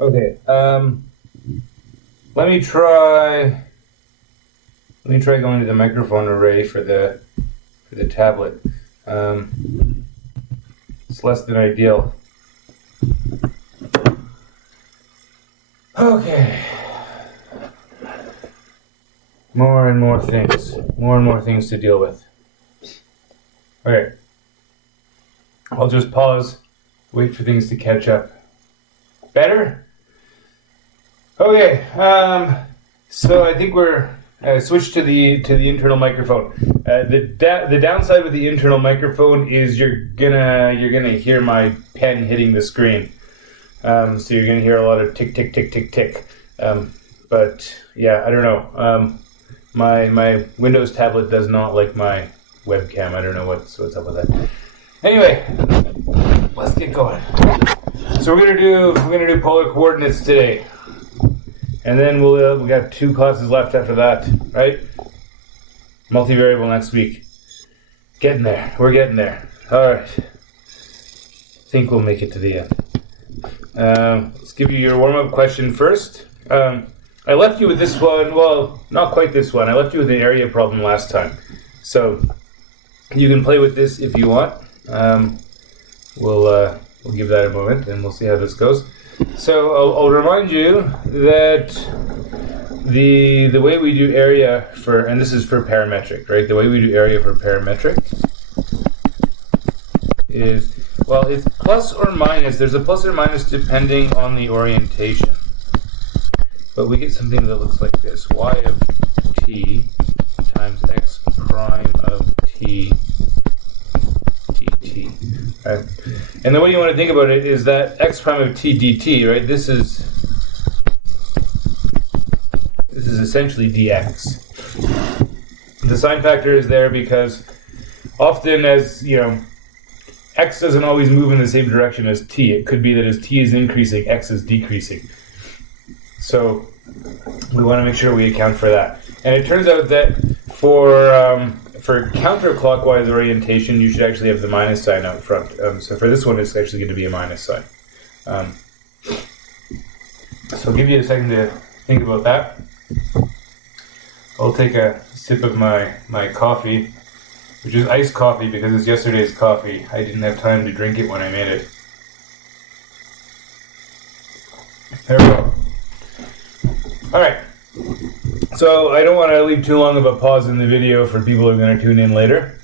Okay. Let me try going to the microphone array for the tablet. It's less than ideal. Okay. More and more things to deal with. Okay. I'll just pause, wait for things to catch up. Better? Okay. So I think we're switched to the internal microphone. The downside with the internal microphone is you're gonna hear my pen hitting the screen. So you're gonna hear a lot of tick tick tick tick tick. But yeah, I don't know. My Windows tablet does not like my webcam. I don't know what's up with that. Anyway, let's get going. So we're gonna do polar coordinates today, and then we got 2 classes left after that, right? Multivariable next week. Getting there. We're getting there. All right. Think we'll make it to the end. Let's give you your warm-up question first. I left you with this one. Well, not quite this one. I left you with an area problem last time, so you can play with this if you want. We'll give that a moment, and we'll see how this goes. So I'll remind you that the way we do area for, and this is for parametric, right? The way we do area for parametric is, well, it's plus or minus. There's a plus or minus depending on the orientation. But we get something that looks like this. Y of t times x prime of t dt. Right? And the way you want to think about it is that x prime of t dt, right? This is essentially dx. The sign factor is there because often, as you know, x doesn't always move in the same direction as t. It could be that as t is increasing, x is decreasing. So we want to make sure we account for that. And it turns out that for counterclockwise orientation, you should actually have the minus sign out front. So for this one, it's actually going to be a minus sign. So I'll give you a second to think about that. I'll take a sip of my coffee, which is iced coffee because it's yesterday's coffee. I didn't have time to drink it when I made it. There we go. All right. So I don't want to leave too long of a pause in the video for people who are going to tune in later.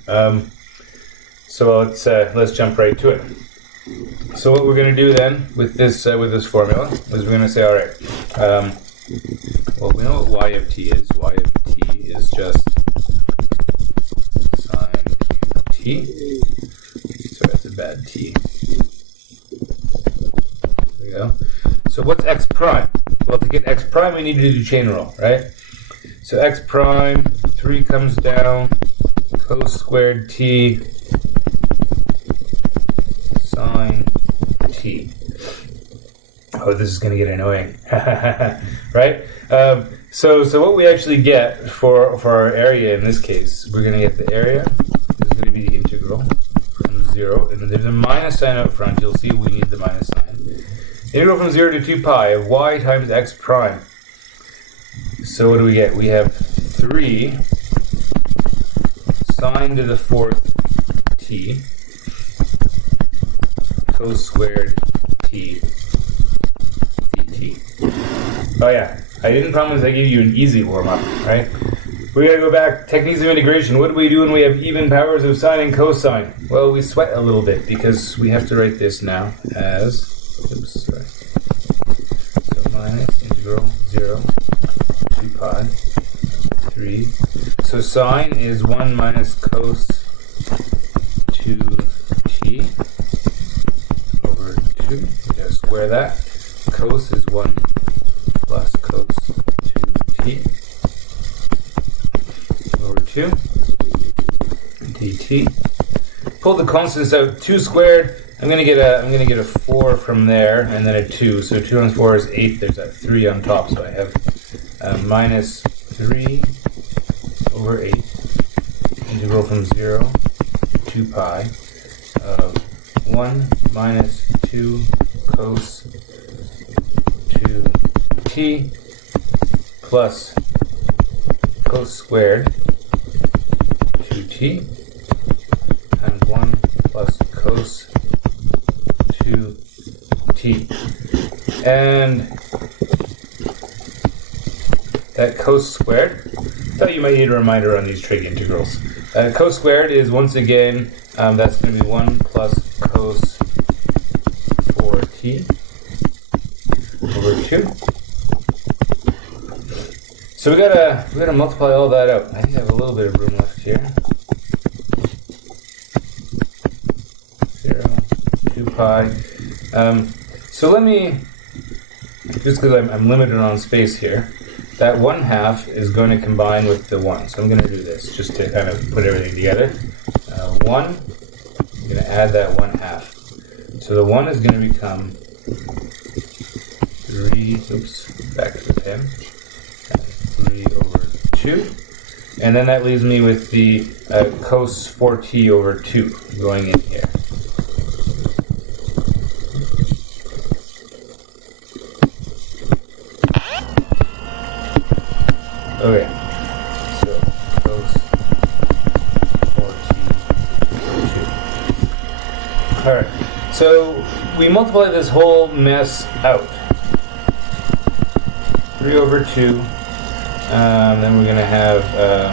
So let's jump right to it. So what we're going to do then with this formula is we're going to say, all right. Well, we know what y of t is. Y of t is just sine t. So that's a bad t. There we go. So what's x prime? Well, to get x prime, we need to do chain rule, right? So x prime, 3 comes down, cos squared t sine t. Oh, this is going to get annoying, right? So what we actually get for our area in this case, we're going to get the area is going to be the integral from 0, and then there's a minus sign up front. You'll see we need the minus sign. Integral from 0 to 2 pi of y times x prime. So what do we get? We have 3 sine to the 4th t cos squared t dt. Oh yeah, I didn't promise I gave you an easy warm-up, right? We gotta go back. Techniques of integration. What do we do when we have even powers of sine and cosine? Well, we sweat a little bit because we have to write this now as... Oops, sorry. So minus integral 0 to pi 3. So sine is 1 minus cos 2t over 2. We gotta square that. Cos is 1 plus cos 2t over 2 dt. Pull the constants out. 2 squared. I'm gonna get a 4 from there, and then a 2. So 2 times 4 is 8. There's that 3 on top. So I have minus 3 over 8 integral from 0 to 2 pi of 1 minus 2 cos 4t plus cos squared 2t times 1 plus cos 2t. And that cos squared, I thought you might need a reminder on these trig integrals. Cos squared is, once again, that's going to be 1 plus cos 4t over 2. So we gotta multiply all that out. I think I have a little bit of room left here. 0, 2 pi. So let me, just because I'm limited on space here, that 1/2 is going to combine with the 1. So I'm going to do this just to kind of put everything together. 1, I'm going to add that 1/2. So the 1 is going to become 3, back to the pen, 3 over 2. And then that leaves me with the cos 4t over 2 going in here. Okay, so cos 4t over 2. Alright, so we multiply this whole mess out. 3 over 2. Then we're going to have, a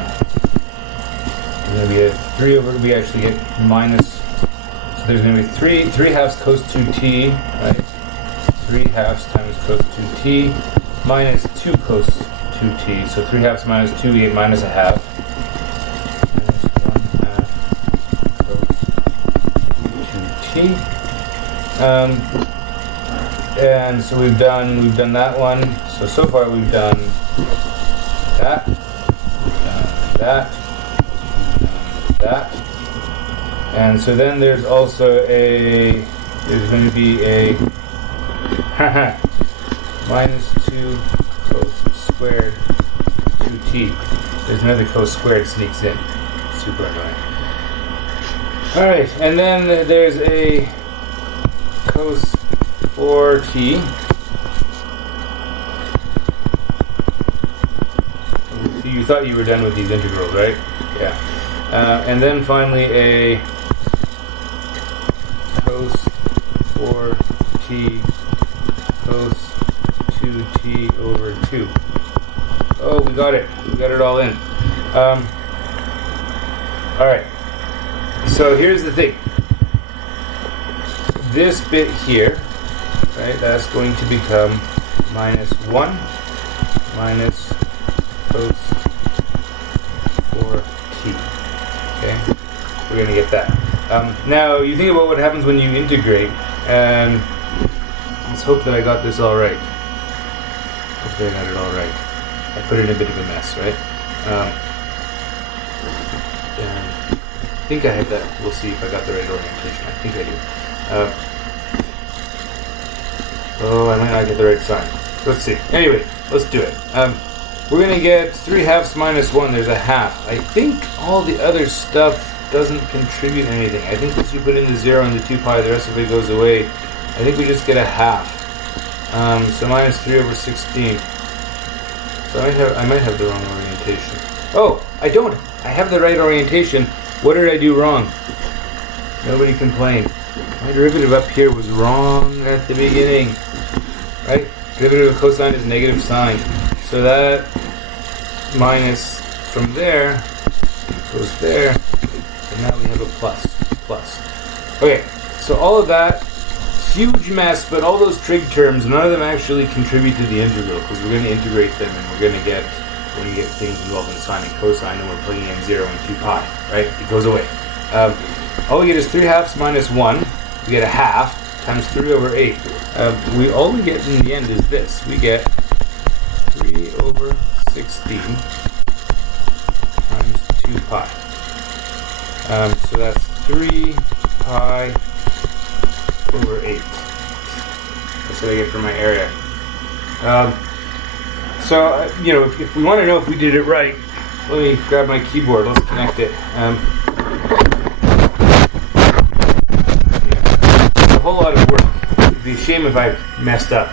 3 over, we actually get minus, so there's going to be 3 halves cos 2t, right? 3 halves times cos 2t minus 2 cos 2t. So 3 halves minus 2, we get minus a half. Minus 1/2 cos 2t. And so we've done that one. So far we've done that, that, and so then there's also there's going to be a minus 2 cos squared 2t. There's another cos squared sneaks in. Super annoying. Alright, and then there's a cos 4t. You thought you were done with these integrals, right? Yeah. And then finally a cos 4t cos 2t over 2. Oh, we got it. We got it all in. Alright. So here's the thing. This bit here, right, that's going to become minus 1 minus cos 4t. Okay? We're going to get that. Now, you think about what happens when you integrate, and let's hope that I got this all right. Hopefully I got it all right. I put it in a bit of a mess, right? And I think I have that. We'll see if I got the right orientation. I think I do. I might not get the right sign. Let's see. Anyway, let's do it. We're going to get 3 halves minus 1. There's a half. I think all the other stuff doesn't contribute anything. I think once you put in the 0 and the 2 pi, the rest of it goes away. I think we just get a half. So minus 3 over 16. So I might have the wrong orientation. Oh, I don't. I have the right orientation. What did I do wrong? Nobody complained. My derivative up here was wrong at the beginning. Right? Derivative of cosine is negative sine. So that minus from there goes there. And now we have a plus. Okay, so all of that, huge mess, but all those trig terms, none of them actually contribute to the integral, because we're going to integrate them and we're going to get things involved in sine and cosine, and we're plugging in 0 and 2 pi, right? It goes away. All we get is 3 halves minus 1. We get a half times 3 over 8. All we get in the end is this. We get 3 over 16 times 2 pi. So that's 3 pi over 8. That's what I get for my area. If we want to know if we did it right, let me grab my keyboard. Let's connect it. It's a whole lot of work. It'd be a shame if I messed up.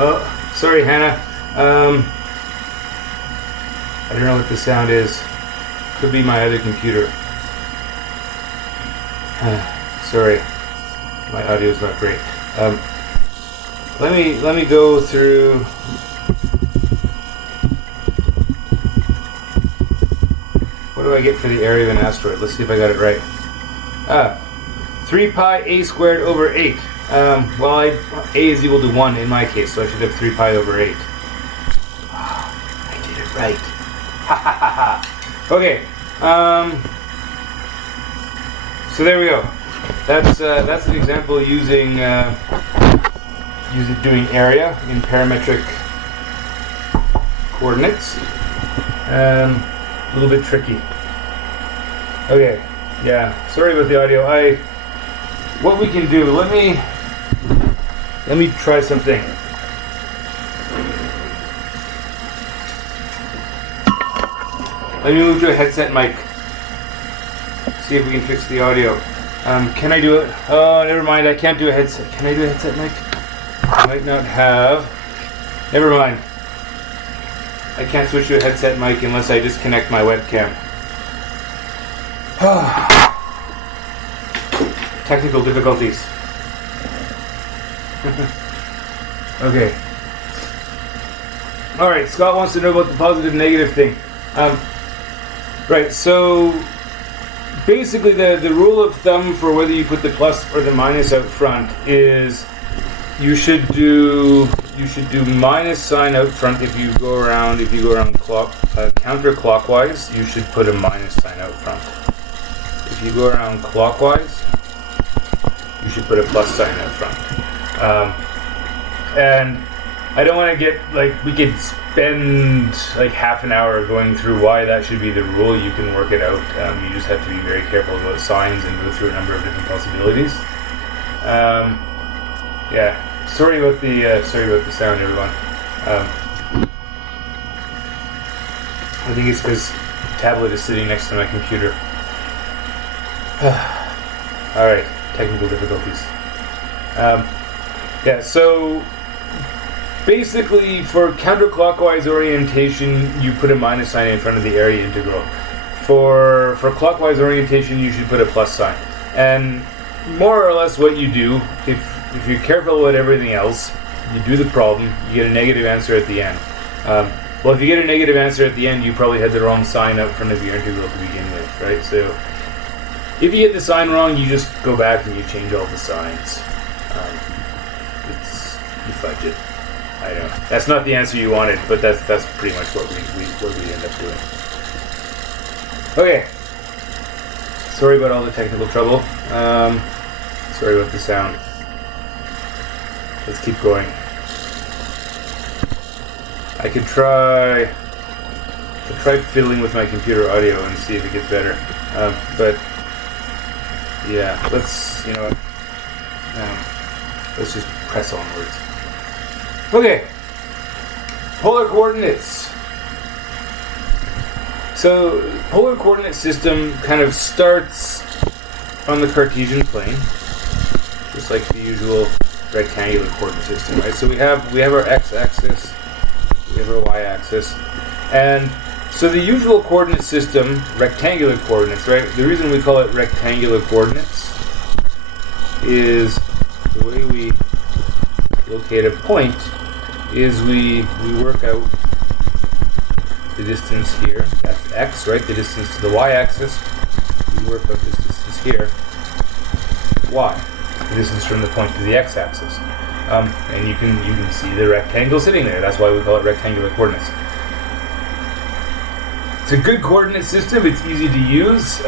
Oh, sorry, Hannah. I don't know what the sound is. Could be my other computer. Sorry, my audio's not great. Let me go through. What do I get for the area of an asteroid? Let's see if I got it right. 3 pi a squared over 8. Well, a is equal to 1 in my case, so I should have 3 pi over 8. Oh, I did it right. Ha ha ha ha. Okay. So there we go. That's an example using doing area in parametric coordinates. A little bit tricky. Okay. Yeah. Sorry about the audio. What we can do? Let me try something. Let me move to a headset mic. See if we can fix the audio. Can I do it? Oh, never mind. I can't do a headset. Can I do a headset mic? I might not have. Never mind. I can't switch to a headset mic unless I disconnect my webcam. Technical difficulties. Okay. Alright, Scott wants to know about the positive negative thing. Right, so basically the rule of thumb for whether you put the plus or the minus out front is you should do minus sign out front if you go around counterclockwise, you should put a minus sign out front. If you go around clockwise, you should put a plus sign out front. And I don't want to get, we could spend half an hour going through why that should be the rule. You can work it out. You just have to be very careful about signs and go through a number of different possibilities. Yeah. Sorry about the sound, everyone. I think it's because the tablet is sitting next to my computer. Alright, technical difficulties. Yeah, so basically for counterclockwise orientation, you put a minus sign in front of the area integral. For clockwise orientation, you should put a plus sign. And more or less what you do, if you're careful with everything else, you do the problem, you get a negative answer at the end. Well, if you get a negative answer at the end, you probably had the wrong sign out front of your integral to begin with, right? So if you get the sign wrong, you just go back and you change all the signs. You fudge it. I know. That's not the answer you wanted, but that's pretty much what we end up doing. Okay. Sorry about all the technical trouble. Sorry about the sound. Let's keep going. I could try fiddling with my computer audio and see if it gets better. But yeah, let's just press onwards. Okay, polar coordinates. So polar coordinate system kind of starts on the Cartesian plane, just like the usual rectangular coordinate system, right? So we have our x-axis, we have our y-axis, and so the usual coordinate system, rectangular coordinates, right? The reason we call it rectangular coordinates is the way we locate a point is we work out the distance here, that's x, right? The distance to the y-axis. We work out this distance here, y. The distance from the point to the x-axis. And you can see the rectangle sitting there. That's why we call it rectangular coordinates. It's a good coordinate system. It's easy to use,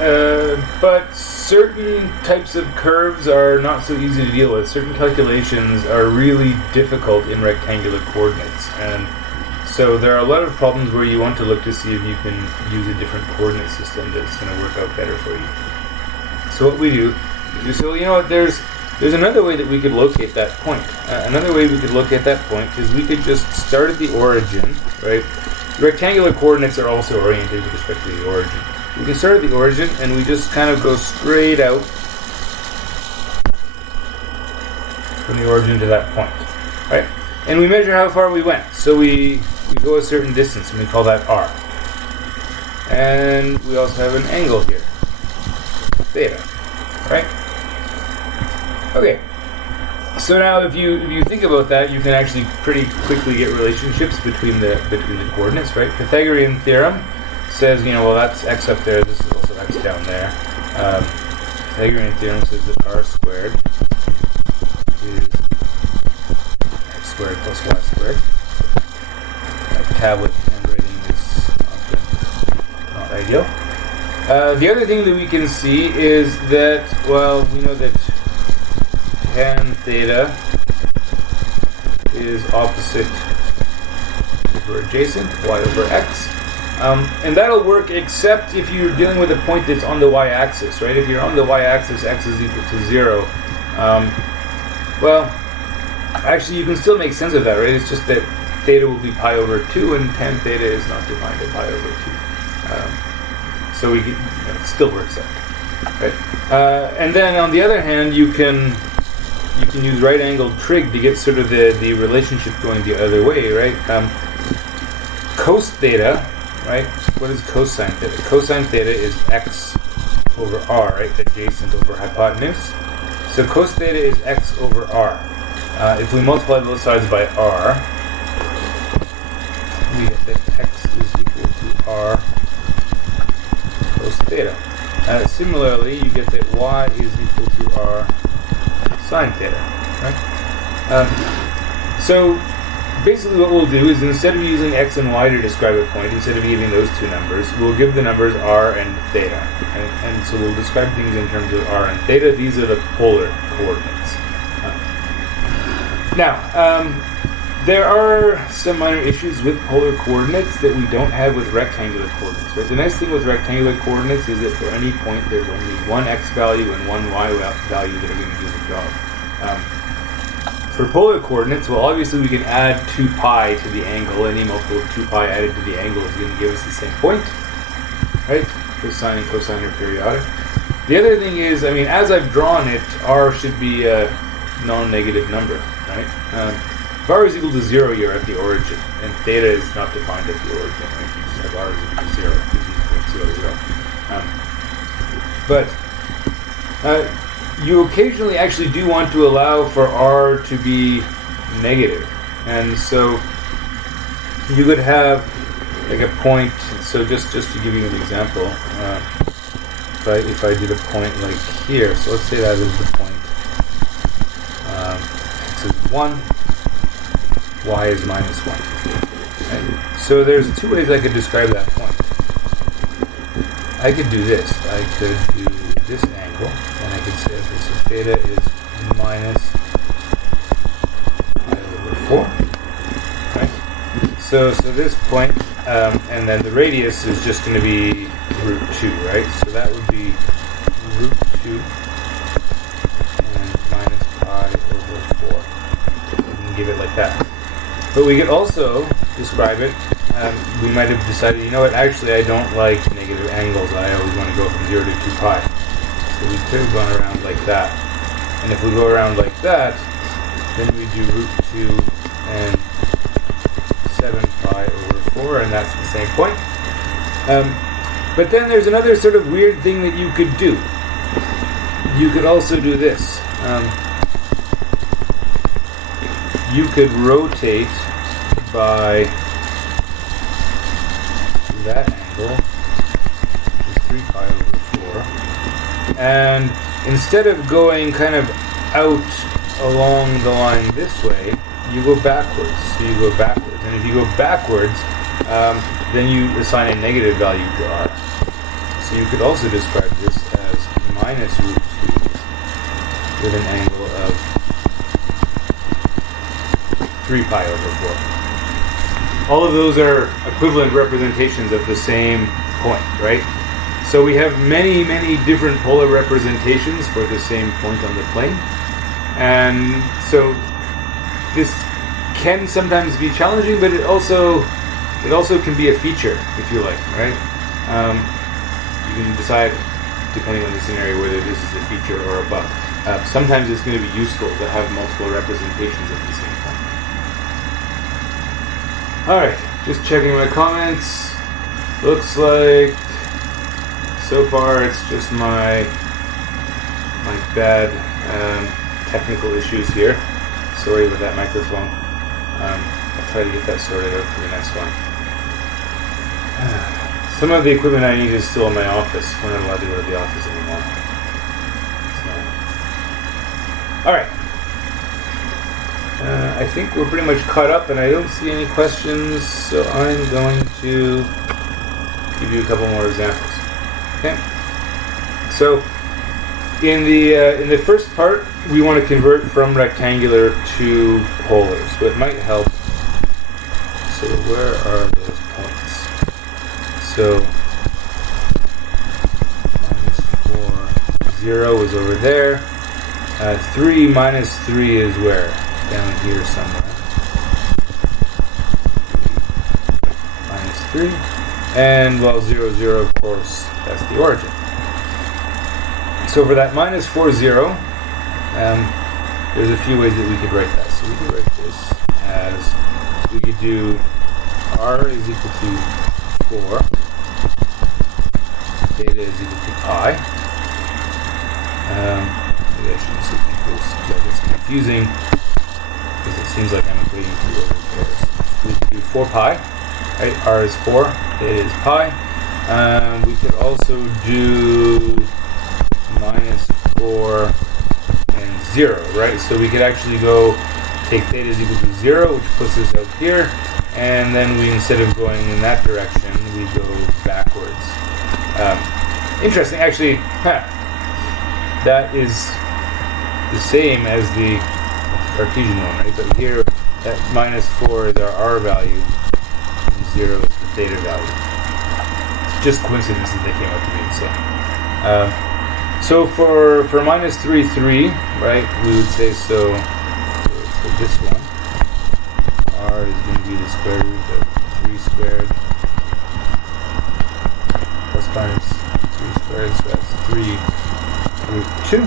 but certain types of curves are not so easy to deal with. Certain calculations are really difficult in rectangular coordinates, and so there are a lot of problems where you want to look to see if you can use a different coordinate system that's going to work out better for you. So what we do is, so you know what, there's another way that we could locate that point. Another way we could locate that point is we could just start at the origin, right? Rectangular coordinates are also oriented with respect to the origin. We can start at the origin and we just kind of go straight out from the origin to that point, right? And we measure how far we went. So we go a certain distance, and we call that r. And we also have an angle here, theta, right? Okay. So now, if you think about that, you can actually pretty quickly get relationships between the coordinates, right? Pythagorean theorem says, well, that's x up there. This is also x down there. Pythagorean theorem says that r squared is x squared plus y squared. So, tablet handwriting is often not ideal. The other thing that we can see is that, well, we know that tan theta is opposite over adjacent, y over x. And that'll work except if you're dealing with a point that's on the y-axis, right? If you're on the y-axis, x is equal to 0. Well, actually you can still make sense of that, right? It's just that theta will be pi over 2 and tan theta is not defined at pi over 2. So it still works out, right? And then on the other hand, you can use right-angled trig to get sort of the relationship going the other way, right? Cos theta, right? What is cosine theta? Cosine theta is x over r, right? Adjacent over hypotenuse. So cos theta is x over r. If we multiply both sides by r, we get that x is equal to r cos theta. Similarly, you get that y is equal to r sine theta, right? So basically what we'll do is instead of using x and y to describe a point, instead of giving those two numbers, we'll give the numbers r and theta. And so we'll describe things in terms of r and theta. These are the polar coordinates. Now, there are some minor issues with polar coordinates that we don't have with rectangular coordinates. Right? The nice thing with rectangular coordinates is that for any point there's only one x value and one y value that are going to do the job. For polar coordinates, well, obviously we can add 2 pi to the angle. Any multiple of 2 pi added to the angle is going to give us the same point, right? Cosine and cosine are periodic. The other thing is, as I've drawn it, r should be a non-negative number, right? If r is equal to 0, you're at the origin, and theta is not defined at the origin, right? You just have r is equal to 0, is equal to 0. But you occasionally actually do want to allow for r to be negative, and so you could have like a point. So just to give you an example, if I did a point like here, so let's say that is the point x is 1, y is minus 1. And so there's 2 ways I could describe that point. I could do this. I could do this angle, and I could say okay, so theta is minus pi over 4. Right? So this point, and then the radius is just going to be root 2, right? So that would be root 2 and minus pi over 4. We can give it like that. But we could also describe it, we might have decided, actually I don't like negative angles. I always want to go from 0 to 2 pi. So we could have gone around like that. And if we go around like that, then we do root 2 and 7 pi over 4, and that's the same point. But then there's another sort of weird thing that you could do. You could also do this. You could rotate by that angle, which is 3 pi over 4. And instead of going kind of out along the line this way, you go backwards. So you go backwards. And if you go backwards, then you assign a negative value to r. So you could also describe this as minus root 2 with an angle of 3 pi over 4. All of those are equivalent representations of the same point, right? So we have many, many different polar representations for the same point on the plane. And so this can sometimes be challenging, but it also can be a feature, if you like, right? You can decide, depending on the scenario, whether this is a feature or a bug. Sometimes it's going to be useful to have multiple representations at the same time. Alright, just checking my comments. Looks like so far it's just my bad technical issues here. Sorry about that microphone. I'll try to get that sorted out for the next one. Some of the equipment I need is still in my office. We're not allowed to go to the office anymore. Alright. I think we're pretty much caught up and I don't see any questions, so I'm going to give you a couple more examples. Okay? So, in the first part, we want to convert from rectangular to polar, so it might help. So where are those points? So -4, 0 is over there. 3 minus 3 is where? Down here somewhere. -3. And, well, 0, 0, of course, that's the origin. So for that -4, 0, there's a few ways that we could write that. So we could write this as, we could do r is equal to 4, theta is equal to pi. Maybe I shouldn't say equals, because it's confusing, because it seems like I'm equating 2 over pairs. We could do 4 pi, right? R is 4, theta is pi. We could also do -4 and 0, right? So we could actually go take theta is equal to 0, which puts us out here, and then we, instead of going in that direction, we go backwards. Interesting, actually, that is the same as the Cartesian one, right? But here, that -4 is our r value, and 0 is the theta value. It's just coincidence that they came out to be the same. So for -3, 3, right, we would say so for this one, r is going to be the square root of 3 squared plus minus 3 squared, so that's 3 root 2.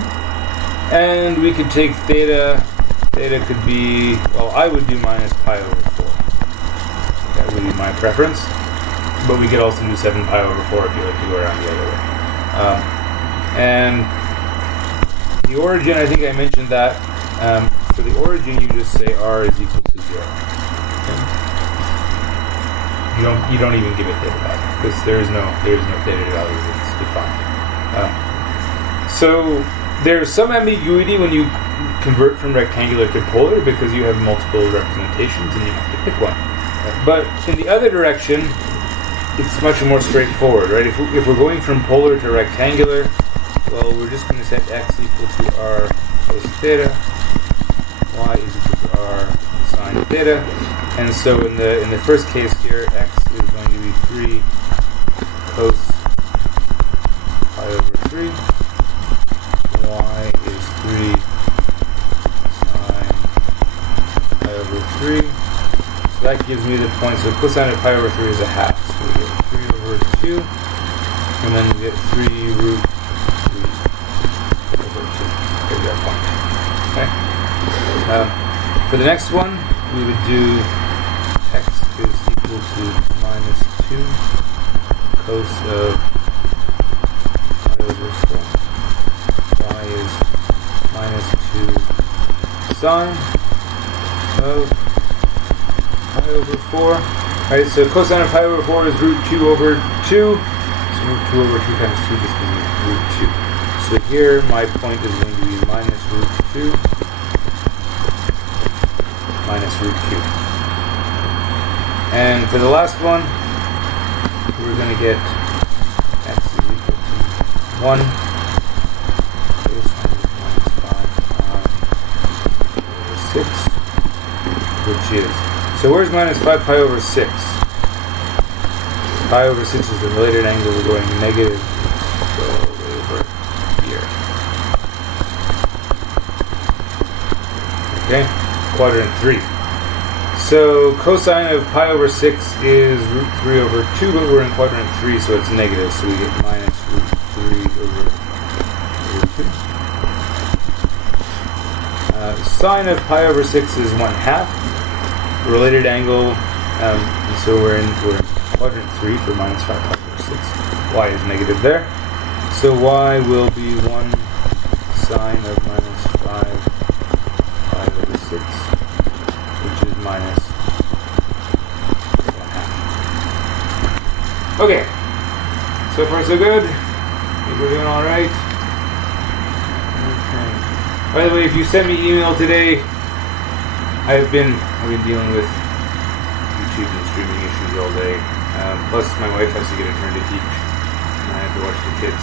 And we could take theta. Theta could be, well, I would do minus pi over 4. That would be my preference. But we could also do 7 pi over 4 if you like to go around the other way. And the origin, I think I mentioned that. For the origin, you just say r is equal to 0. Okay? You don't even give it theta value, because there is no theta value that's defined. So there's some ambiguity when you convert from rectangular to polar, because you have multiple representations and you have to pick one. But in the other direction, it's much more straightforward, right? If we're going from polar to rectangular, well, we're just going to set x equal to r cos theta, y is equal to r sine theta, and so in the first case here, x is going to be 3 cos pi over 3, y is 3 sine pi over 3. So that gives me the point. So cosine of pi over 3 is a half. So we get 3 over 2, and then we get 3 root 3 over 2. There's our point. Okay. For the next one, we would do x is equal to -2 cos of pi over 4. Y is -2 sine of pi over 4. Alright, so cosine of pi over 4 is root 2 over 2. So root 2 over 2 times 2 just gives me root 2. So here my point is going to be minus root 2 minus root 2. And for the last one, we're going to get x is equal to 1. Cosine of -5 pi over 6, which is, so where's -5 pi over 6? Pi over 6 is the related angle we're going negative, so over here. Okay, quadrant 3. So cosine of pi over 6 is root 3 over 2, but we're in quadrant 3, so it's negative, so we get minus root 3 over root 2. sine of pi over 6 is 1/2. Related angle, and so we're in quadrant 3 for minus 5 pi over 6. Y is negative there. So y will be 1 sine of minus 5 pi over 6, which is minus 1/2. Okay, so far so good. I think we're doing all right. Okay. By the way, if you sent me email today, I've been dealing with YouTube and streaming issues all day. Plus, my wife has to get a turn to teach, and I have to watch the kids.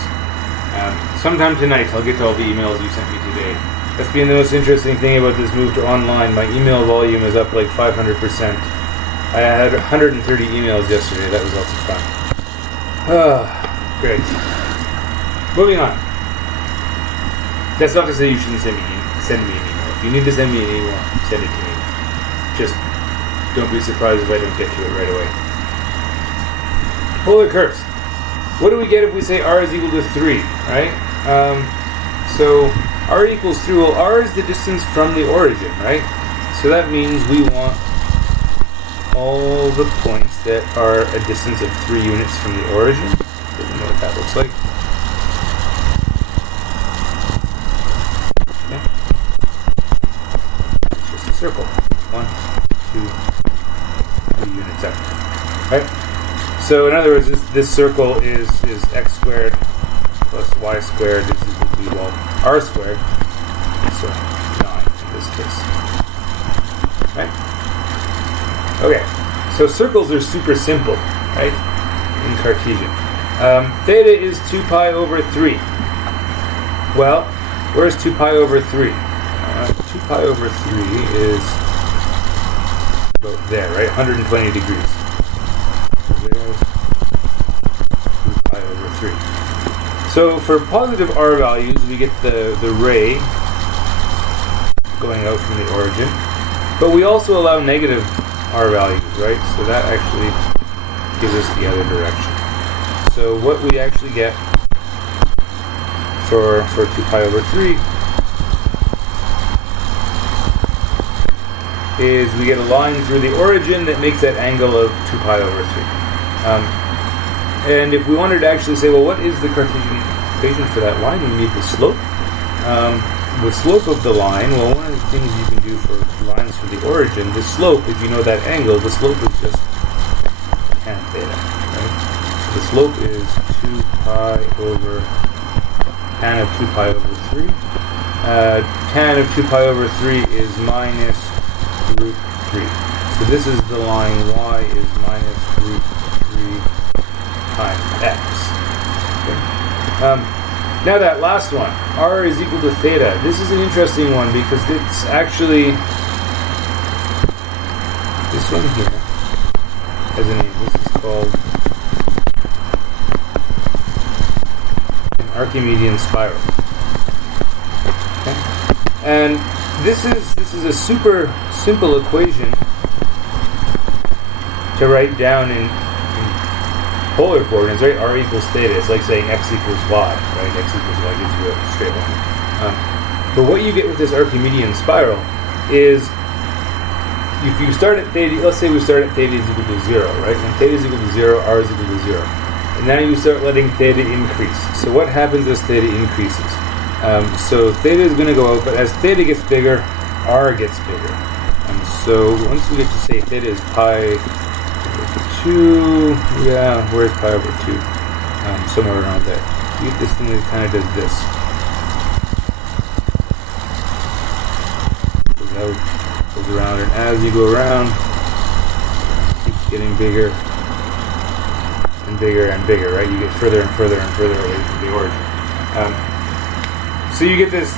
Sometime tonight, I'll get to all the emails you sent me today. That's been the most interesting thing about this move to online. My email volume is up like 500%. I had 130 emails yesterday. That was lots of fun. Great. Moving on. That's not to say you shouldn't send me an email. If you need to send me an email, send it to me. Just don't be surprised if I don't get to it right away. Polar curves. What do we get if we say r is equal to 3, right? So r equals 3. Well, r is the distance from the origin, right? So that means we want all the points that are a distance of 3 units from the origin. Doesn't know what that looks like. Yeah. It's just a circle. 1, 2, 3 units out. Right? So in other words, this circle is x squared plus y squared is equal to, r squared. So 9 in this case. Right? Okay. So circles are super simple, right? In Cartesian. Theta is 2 pi over 3. Well, where's 2 pi over 3? 2 pi over 3 is about there, right? 120 degrees. So there's 2 pi over 3. So for positive r values, we get the ray going out from the origin. But we also allow negative r values, right? So that actually gives us the other direction. So what we actually get for 2 pi over 3 is we get a line through the origin that makes that angle of 2 pi over 3. And if we wanted to actually say, well, what is the Cartesian equation for that line? We need the slope. The slope of the line, well, one of the things you can do for lines from the origin, the slope, if you know that angle, the slope is just tan theta, right? The slope is 2 pi over tan of 2 pi over 3. Tan of 2 pi over 3 is minus root 3. So this is the line y is minus root 3 times x. Okay. Now that last one, r is equal to theta. This is an interesting one because it's actually this one here has a name. This is called an Archimedean spiral. Okay? And this is a super simple equation to write down in polar coordinates, right? R equals theta. It's like saying x equals y, right? X equals y gives you a straight line. But what you get with this Archimedean spiral is if you start at theta, let's say we start at theta is equal to 0, right? When theta is equal to 0, r is equal to 0. And now you start letting theta increase. So what happens as theta increases? So theta is going to go out, but as theta gets bigger, r gets bigger. So once we get to say theta is pi 2, yeah, where's pi over 2? Somewhere around there. You get this thing that kind of does this. Goes out, goes around, and as you go around, it keeps getting bigger and bigger and bigger, right? You get further and further and further away from the origin. So you get this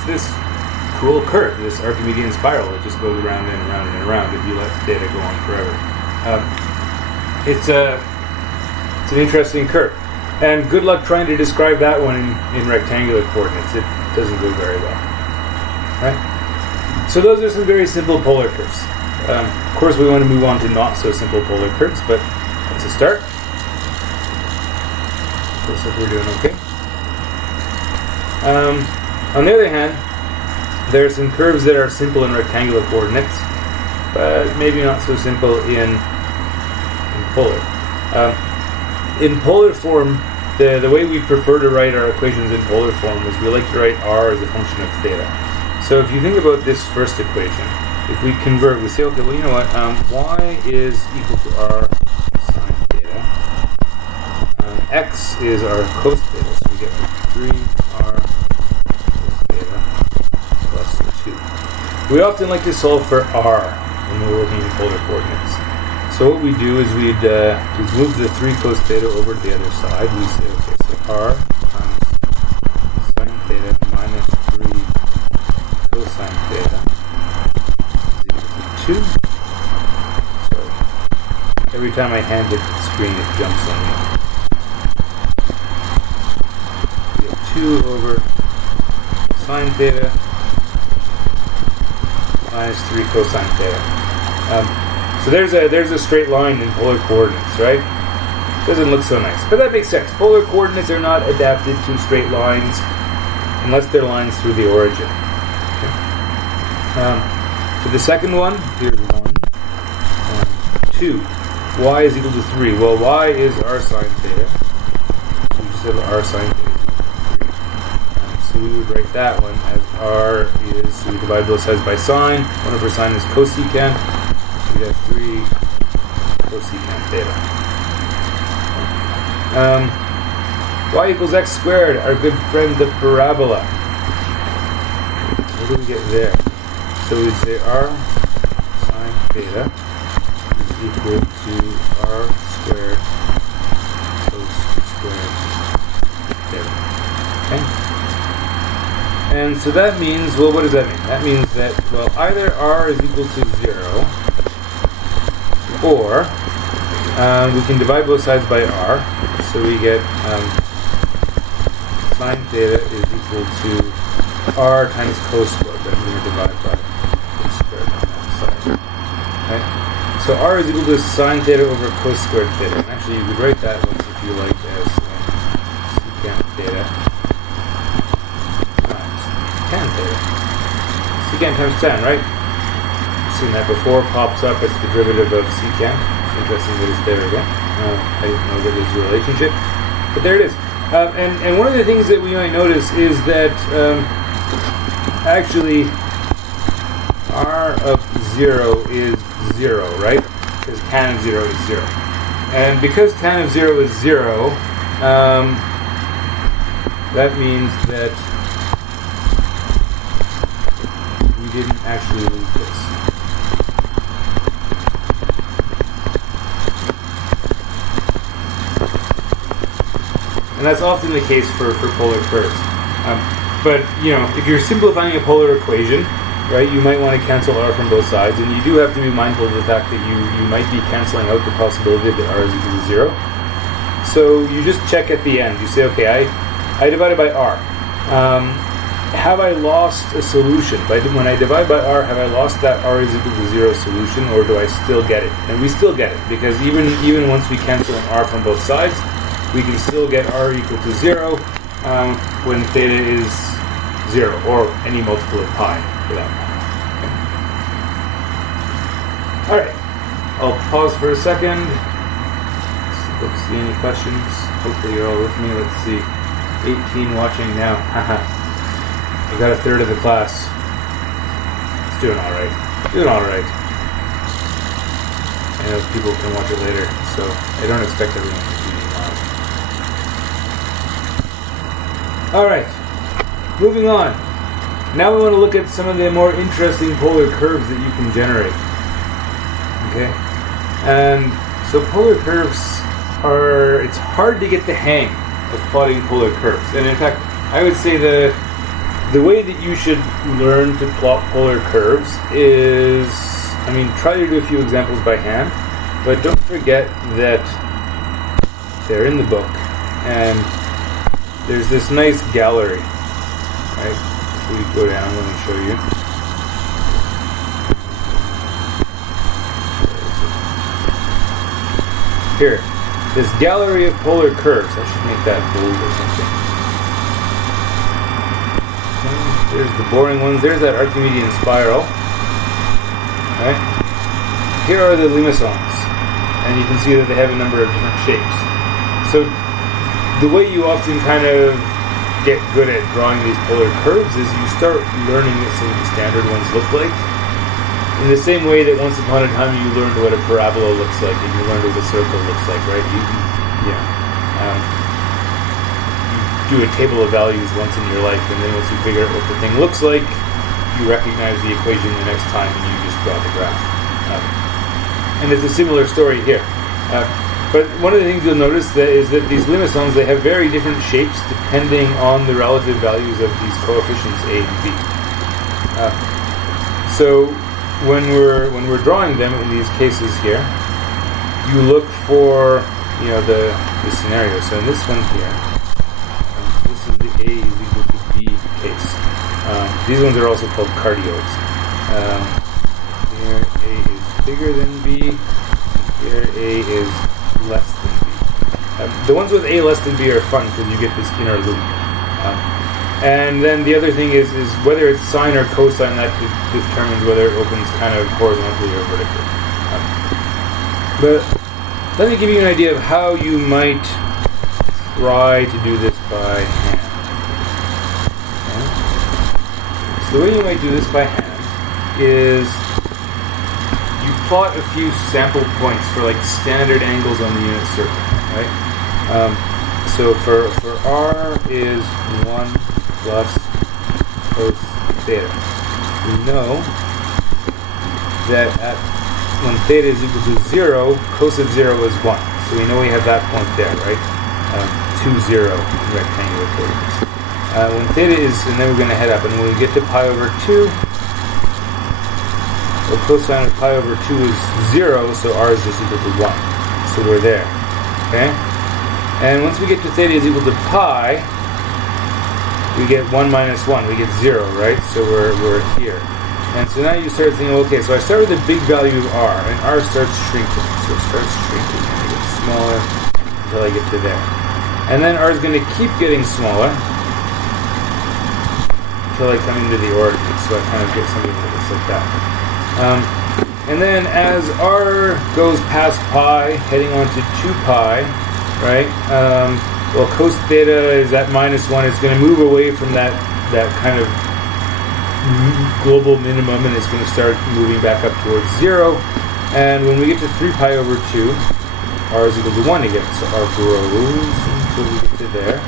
cool curve, this Archimedean spiral that just goes around and around and around if you let theta go on forever. It's an interesting curve, and good luck trying to describe that one in rectangular coordinates. It doesn't go very well, right? So those are some very simple polar curves. Of course, we want to move on to not so simple polar curves, but that's a start. Looks like we're doing okay. On the other hand, There are some curves that are simple in rectangular coordinates, but maybe not so simple in polar. In polar form, the way we prefer to write our equations in polar form is we like to write r as a function of theta. So if you think about this first equation, if we convert, we say, okay, well, you know what, y is equal to r sine theta. X is our cos theta, so we get 3r cos theta plus 2. We often like to solve for r when we're working in polar coordinates. So what we do is we'd move the 3 cos theta over to the other side. We say, okay, so r times sine theta minus 3 cosine theta is equal to 2. So every time my hand hits the screen, it jumps on me. We get 2 over sine theta minus 3 cosine theta. So there's a straight line in polar coordinates, right? Doesn't look so nice, but that makes sense. Polar coordinates are not adapted to straight lines unless they're lines through the origin. Okay. So the second one, here's 1, 2. Y is equal to 3. Well, y is r sine theta. So we just have r sine theta equal to 3. So we would write that one as r is, so we divide both sides by sine. 1 over sine is cosecant. We have 3 cosecant theta. Y equals x squared, our good friend the parabola. What do we get there? So we'd say r sine theta is equal to r squared cos squared theta. Okay? And so that means, well, what does that mean? That means that, well, either r is equal to 0, or we can divide both sides by r, so we get sine theta is equal to r times cos squared. Then we're going to divide by cos squared on that side. Okay? So r is equal to sine theta over cos squared theta. And actually, you could write that one if you like as secant theta times tan theta. Secant times tan, right? Seen that before, pops up, it's the derivative of secant. Interesting that it's there again. I didn't know that there's a relationship, but there it is. And one of the things that we might notice is that actually r of 0 is 0, right? Because tan of 0 is 0. And because tan of 0 is 0, that means that we didn't actually lose this. And that's often the case for polar curves. But, you know, if you're simplifying a polar equation, right, you might want to cancel r from both sides, and you do have to be mindful of the fact that you might be canceling out the possibility that r is equal to 0. So you just check at the end. You say, okay, I divided by r. Have I lost a solution? When I divide by r, have I lost that r is equal to 0 solution, or do I still get it? And we still get it, because even once we cancel an r from both sides, we can still get r equal to 0 when theta is 0, or any multiple of pi for that matter. Okay. Alright, I'll pause for a second. Let's see any questions. Hopefully you're all with me. Let's see. 18 watching now. Haha. We got a third of the class. It's doing alright. Doing alright. I know people can watch it later, so I don't expect everyone to be live. Alright, moving on. Now we want to look at some of the more interesting polar curves that you can generate. Okay? And so polar curves it's hard to get the hang of plotting polar curves. And in fact, I would say the way that you should learn to plot polar curves is, try to do a few examples by hand, but don't forget that they're in the book, and there's this nice gallery, right? So we go down, let me show you. Here, this gallery of polar curves. I should make that bold or something. There's the boring ones. There's that Archimedean spiral. Right? Here are the limaçons, and you can see that they have a number of different shapes. So the way you often kind of get good at drawing these polar curves is you start learning what some of the standard ones look like. In the same way that once upon a time you learned what a parabola looks like and you learned what a circle looks like, right? You do a table of values once in your life, and then once you figure out what the thing looks like, you recognize the equation the next time and you just draw the graph. And it's a similar story here. But one of the things you'll notice is that these limaçons, they have very different shapes depending on the relative values of these coefficients a and b. So when we're drawing them in these cases here, you look for the scenario. So in this one here, this is the a is equal to b case. These ones are also called cardioids. Here a is bigger than b. Here a is less than b. The ones with a less than b are fun because you get this inner loop. And then the other thing is whether it's sine or cosine, that determines whether it opens kind of horizontally or vertically. But let me give you an idea of how you might try to do this by hand. Okay. So the way you might do this by hand is plot a few sample points for like standard angles on the unit circle, right? So for r is 1 plus cos theta. We know that when theta is equal to 0, cos of 0 is 1. So we know we have that point there, right? 2, 0 in rectangular coordinates. When theta is, and then we're going to head up, and when we get to pi over 2, well, cosine of pi over 2 is 0, so r is just equal to 1. So we're there. Okay? And once we get to theta is equal to pi, we get 1 minus 1. We get 0, right? So we're here. And so now you start thinking, okay, so I start with a big value of r, and r starts shrinking. So it starts shrinking, and it gets smaller until I get to there. And then r is going to keep getting smaller until I come into the ordinates. So I kind of get something that looks like that. And then as r goes past pi, heading on to 2 pi, right? Well, cos theta is at minus 1. It's going to move away from that kind of global minimum, and it's going to start moving back up towards 0. And when we get to 3 pi over 2, r is equal to 1 again. So r grows until we get to there.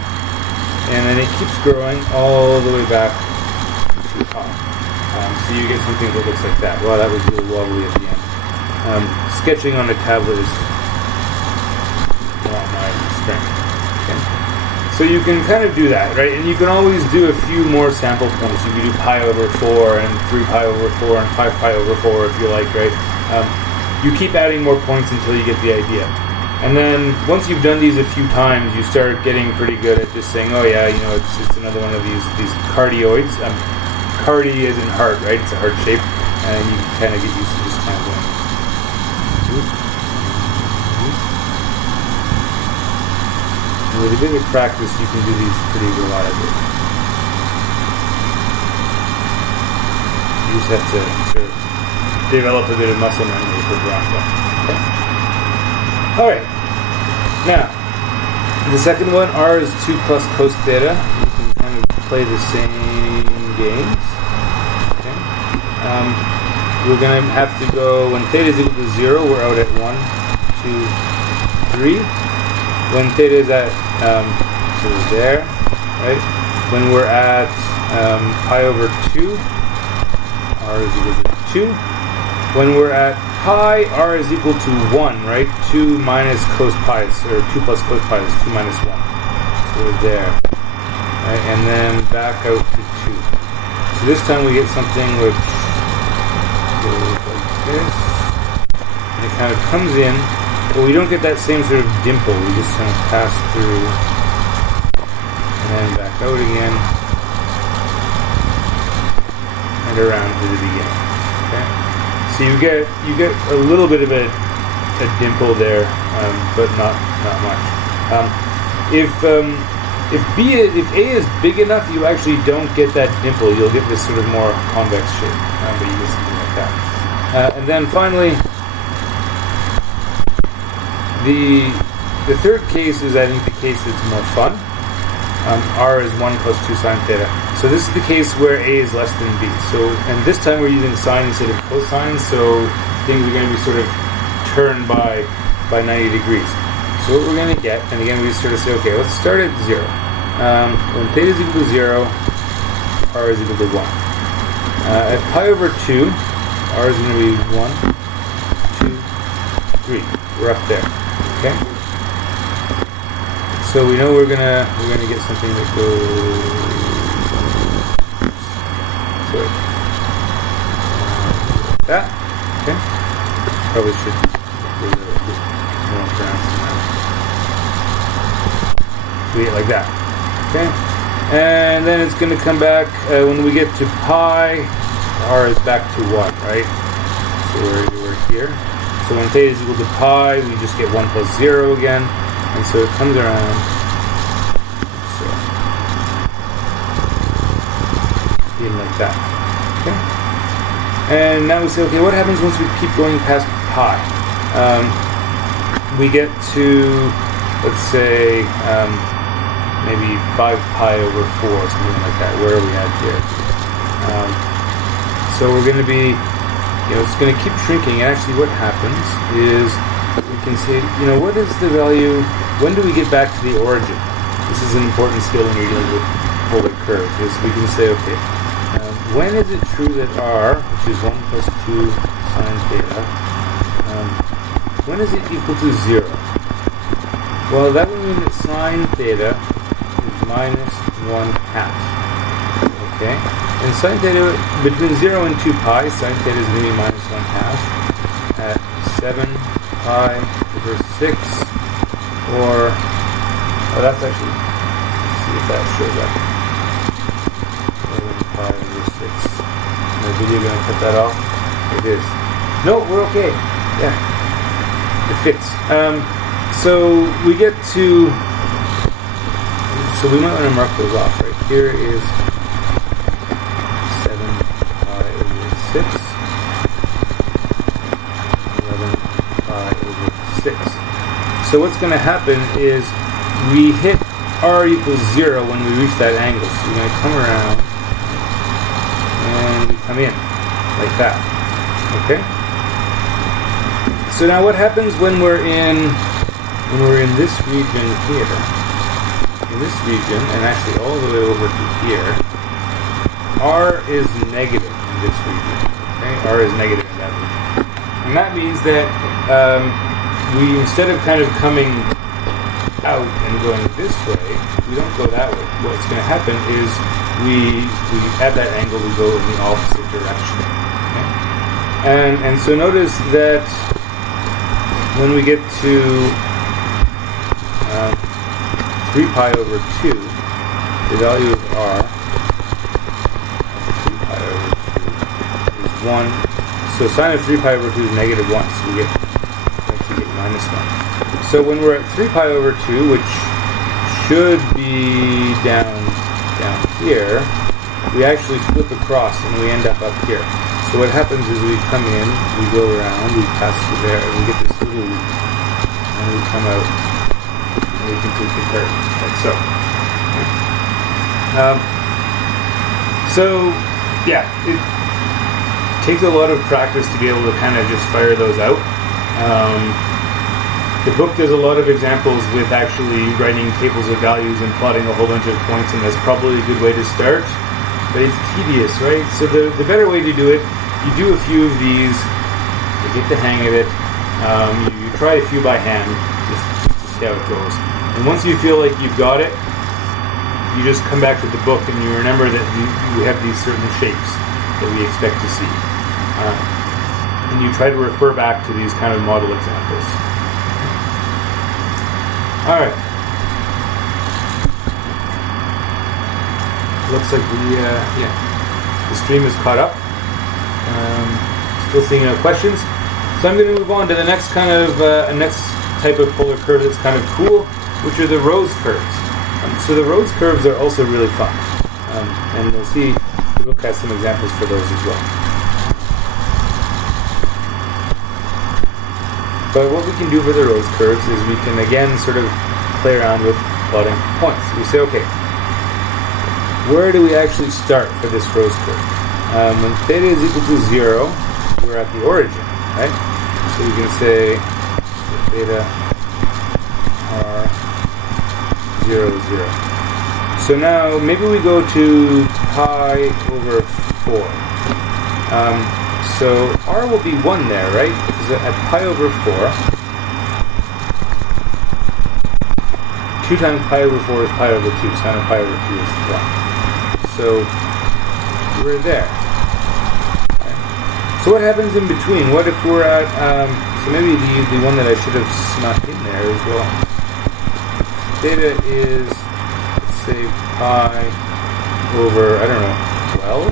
And then it keeps growing all the way back to pi. So you get something that looks like that. Wow, that was really wobbly at the end. Sketching on a tablet is not my strength. Okay. So you can kind of do that, right? And you can always do a few more sample points. You can do pi over 4 and 3 pi over 4 and 5 pi over 4 if you like, right? You keep adding more points until you get the idea. And then once you've done these a few times, you start getting pretty good at just saying, oh yeah, it's another one of these cardioids. Cardi is in heart, right? It's a heart shape, and you can kind of get used to just kind of going. And with a bit of practice, you can do these pretty reliably. You just have to sort of develop a bit of muscle memory for drawing them. Okay? All right. Now, the second one, r is 2 plus cos theta. You can kind of play the same games. Okay. We're going to have to go, when theta is equal to 0, we're out at 1, 2, 3. When theta is at, so there, right? When we're at pi over 2, r is equal to 2. When we're at pi, r is equal to 1, right? 2 minus cos pi, or 2 plus cos pi is 2 minus 1. So we're there. Right? And then back out to 2. So this time we get something which goes like this. And it kind of comes in, but we don't get that same sort of dimple. We just kind of pass through and then back out again and around to the beginning. Okay? So you get a little bit of a dimple there, but not much. if A is big enough, you actually don't get that dimple. You'll get this sort of more convex shape, but you get something like that. And then finally, the third case is, I think, the case that's more fun. R is 1 plus 2 sine theta. So this is the case where A is less than B. So, and this time we're using sine instead of cosine, so things are going to be sort of turned by 90 degrees. So what we're going to get, and again we sort of say, okay, let's start at 0. When theta is equal to 0, R is equal to 1. At pi over 2, R is going to be 1, 2, 3. We're up there. Okay? So we know we're gonna get something that goes so that. Okay. Probably should be more pronounced than that. So we get like that. Okay. And then it's gonna come back when we get to pi. R is back to 1, right? So we're here. So when theta is equal to pi, we just get 1 plus 0 again. And so it comes around, so, in like that, okay? And now we say, okay, what happens once we keep going past pi? We get to, let's say, maybe 5 pi over 4, something like that. Where are we at here? So we're going to be, it's going to keep shrinking. And actually what happens is, we can say, what is the value, when do we get back to the origin? This is an important skill when you're dealing with polar curves, is we can say, okay, when is it true that R, which is 1 plus 2 sine theta, when is it equal to 0? Well, that would mean that sine theta is minus 1/2. Okay? And sine theta, between 0 and 2 pi, sine theta is going to be minus 1/2 at 7 pi over 6, or that's actually, let's see if that shows up. 7 pi over 6. Is the video going to cut that off? It is. No, we're okay. Yeah, it fits. So we get to, so we might want to mark those off right here. Is 7 pi over 6. 6. So what's going to happen is we hit R equals 0 when we reach that angle. So we're going to come around and we come in like that. Okay? So now what happens when we're in this region here? In this region, and actually all the way over to here, R is negative in this region. Okay? R is negative in that region. And that means that we, instead of kind of coming out and going this way, we don't go that way. What's going to happen is we at that angle we go in the opposite direction. Okay? And so notice that when we get to 3 pi over 2, the value of R 3 pi over 2 is 1. So sine of 3 pi over 2 is negative 1, so we actually get minus 1. So when we're at 3 pi over 2, which should be down here, we actually flip across and we end up here. So what happens is we come in, we go around, we pass through there, and we get this little loop. And we come out, and we complete the curve, like so. So, yeah, it takes a lot of practice to be able to kind of just fire those out. The book does a lot of examples with actually writing tables of values and plotting a whole bunch of points, and that's probably a good way to start. But it's tedious, right? So the better way to do it, you do a few of these, you get the hang of it, you try a few by hand, just to see how it goes. And once you feel like you've got it, you just come back to the book and you remember that you have these certain shapes that we expect to see. And you try to refer back to these kind of model examples. Alright. Looks like the stream is caught up. Still seeing no questions. So I'm going to move on to the next kind of next type of polar curve that's kind of cool, which are the rose curves. So the roads curves are also really fun. And we'll see, the book has some examples for those as well. But what we can do for the roads curves is we can again sort of play around with plotting points. We say, okay, where do we actually start for this roads curve? When theta is equal to 0, we're at the origin, right? So we can say theta r 0, 0. So now maybe we go to pi over 4. So r will be 1 there, right? Because at pi over 4, 2 times pi over 4 is pi over 2. Sine of pi over 2 is 1. So we're there. Okay. So what happens in between? What if we're at, so maybe the one that I should have snuck in there as well. Theta is, let's say, pi over, I don't know, 12?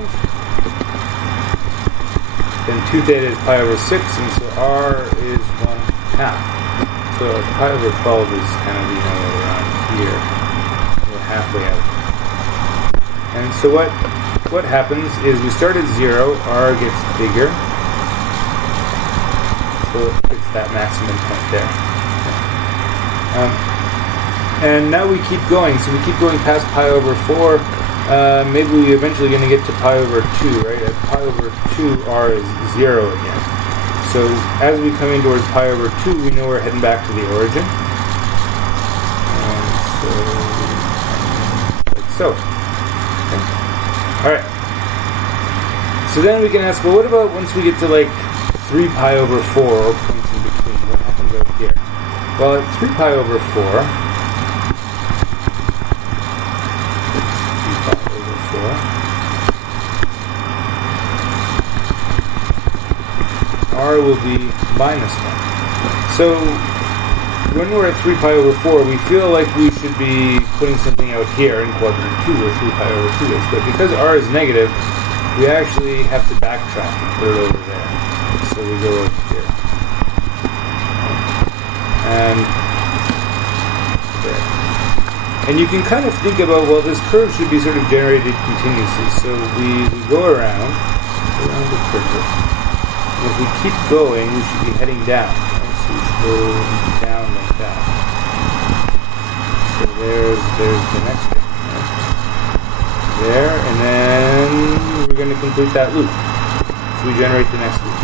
Then 2 theta is pi over 6, and so r is 1/2. So pi over 12 is kind of, around here. We're halfway out. And so what happens is we start at 0, r gets bigger. So it's that maximum point there. And now we keep going. So we keep going past pi over 4. Maybe we're eventually going to get to pi over 2, right? At pi over 2, r is 0 again. So as we come in towards pi over 2, we know we're heading back to the origin. And so, like so. Okay. Alright. So then we can ask, well, what about once we get to like 3 pi over 4, or points in between? What happens out here? Well, at 3 pi over 4, r will be minus 1. So when we're at 3 pi over 4, we feel like we should be putting something out here in quadrant 2 where 3 pi over 2 is. But because r is negative, we actually have to backtrack and put it over there. So we go over here. And there. And you can kind of think about, well, this curve should be sort of generated continuously. So we go around the curve. And if we keep going, we should be heading down. Right? So we should go down like that. So there's the next bit. Right? There, and then we're going to complete that loop. So we generate the next loop.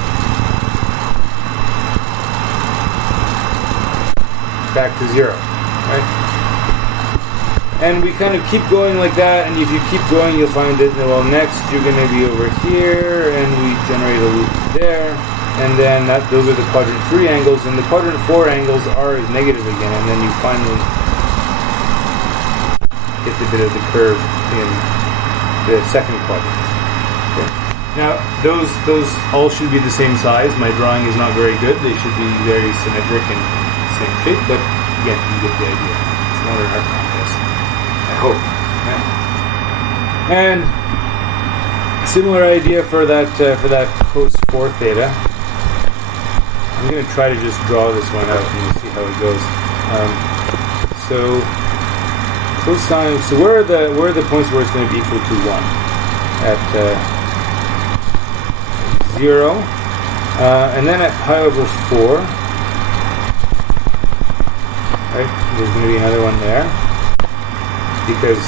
Back to 0. Right? And we kind of keep going like that, and if you keep going, you'll find that, well, next you're going to be over here, and we generate a loop there, and then those are the quadrant 3 angles, and the quadrant 4 angles, r is negative again, and then you finally get the bit of the curve in the second quadrant. Okay. Now, those all should be the same size. My drawing is not very good. They should be very symmetric and same shape, but again, you get the idea. It's not an art contest. I hope. Yeah. And similar idea for that cos 4 theta. I'm going to try to just draw this one out and we'll see how it goes. So cosine. So where are the points where it's going to be equal to 1? At 0, and then at pi over 4. Right? There's going to be another one there. Because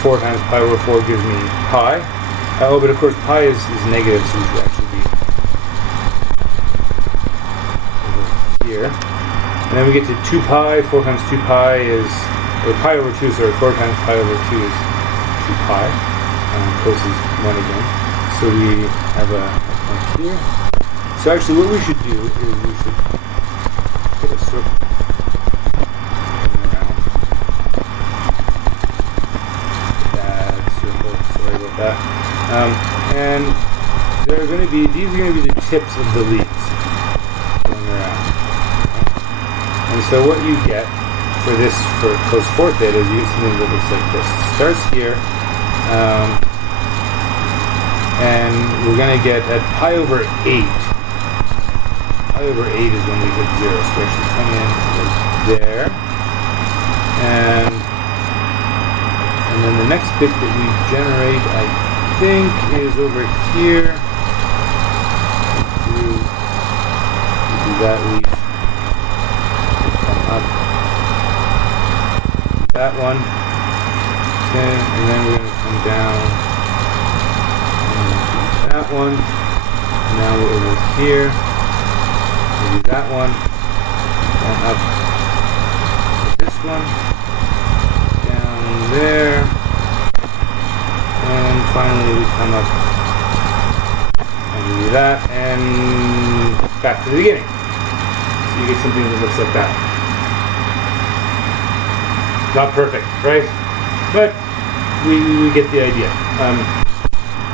4 times pi over 4 gives me pi. But of course pi is negative, so we should actually be over here. And then we get to 2 pi. 4 times 2 pi is, or pi over 2, sorry, 4 times pi over 2 is 2 pi. Cos is 1 again. So we have a point here. So actually what we should do is we should get a circle. And these are going to be the tips of the leads going around. And so what you get for cos 4 theta is something that looks like this. It starts here, and we're going to get at pi over 8. Pi over 8 is when we hit 0. So we actually come in right there, and then the next bit that we generate, I think, is over here. We do that leaf. Come up. That one. Okay, and then we're going to come down. And do that one. And now we're over here. We do that one. And up to this one. Down there. And finally we come up and we do that and back to the beginning. So you get something that looks like that. Not perfect, right? But we get the idea.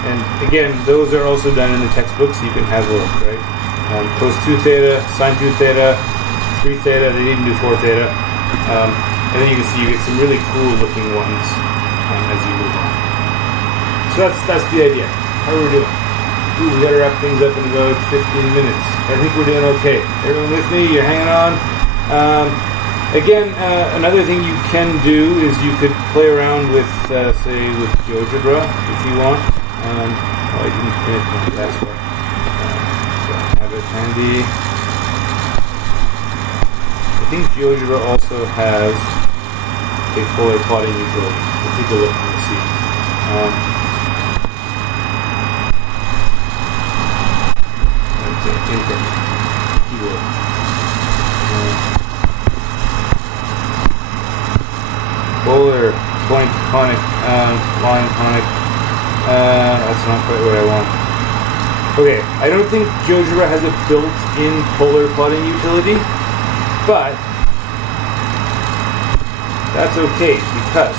And again, those are also done in the textbook, so you can have a look, right? Cos 2 theta, sine 2 theta, 3 theta, they didn't do 4 theta. And then you can see you get some really cool looking ones as you move on. So that's the idea. How are we doing? Ooh, we gotta wrap things up in about 15 minutes. I think we're doing okay. Everyone with me? You're hanging on? Again, another thing you can do is you could play around with, say, with GeoGebra if you want. I didn't pin it to the taskbar. So I have it handy. I think GeoGebra also has a polar plotting utility. We'll take a look and we'll see. Keyword. Polar, point, conic, line, conic. That's not quite what I want. Okay, I don't think GeoGebra has a built-in polar plotting utility, but that's okay because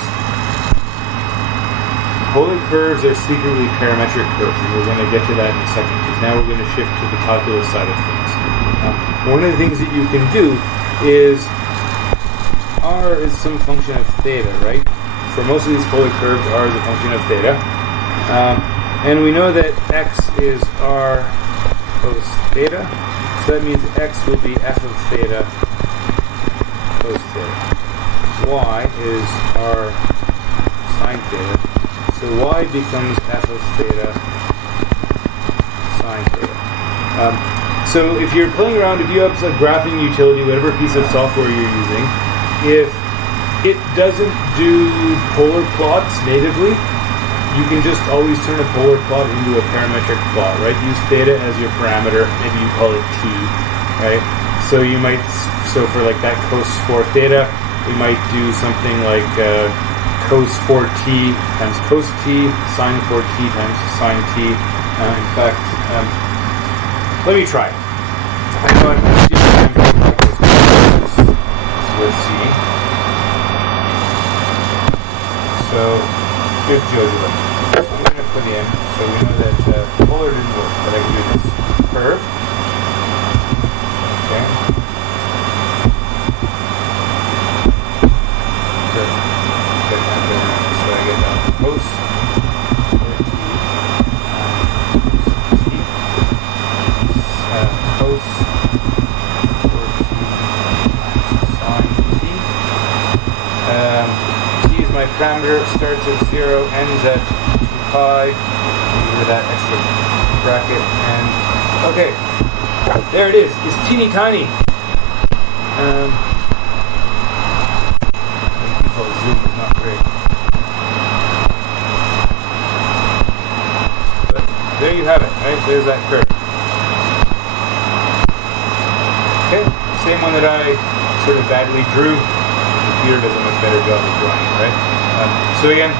polar curves are secretly parametric curves, and we're going to get to that in a second because now we're going to shift to the calculus side of things. One of the things that you can do is r is some function of theta, right? For most of these polar curves, r is a function of theta. And we know that x is r cos theta, so that means x will be f of theta cos theta. Y is r sine theta, so y becomes f of theta sine theta. So if you're playing around, if you have a graphing utility, whatever piece of software you're using, if it doesn't do polar plots natively, you can just always turn a polar plot into a parametric plot, right? Use theta as your parameter, maybe you call it t, right? So you might, so for like that cos 4 theta, we might do something like cos 4t times cos t, sine 4t times sine t. In fact, let me try. I know I'm stupid like this, but it's worth seeing. So here's GeoGebra. I'm going to put in, so we know that polar didn't work, but I can do this. Curve. Okay. Curve. So I get cos 4t cos 4t sine t. T is my parameter, starts at 0, ends at 2 pi, with that extra bracket, and okay, there it is. It's teeny tiny. The default zoom is not great. But there you have it, right? There's that curve. Okay, same one that I sort of badly drew. The computer does a much better job of drawing, right? So again,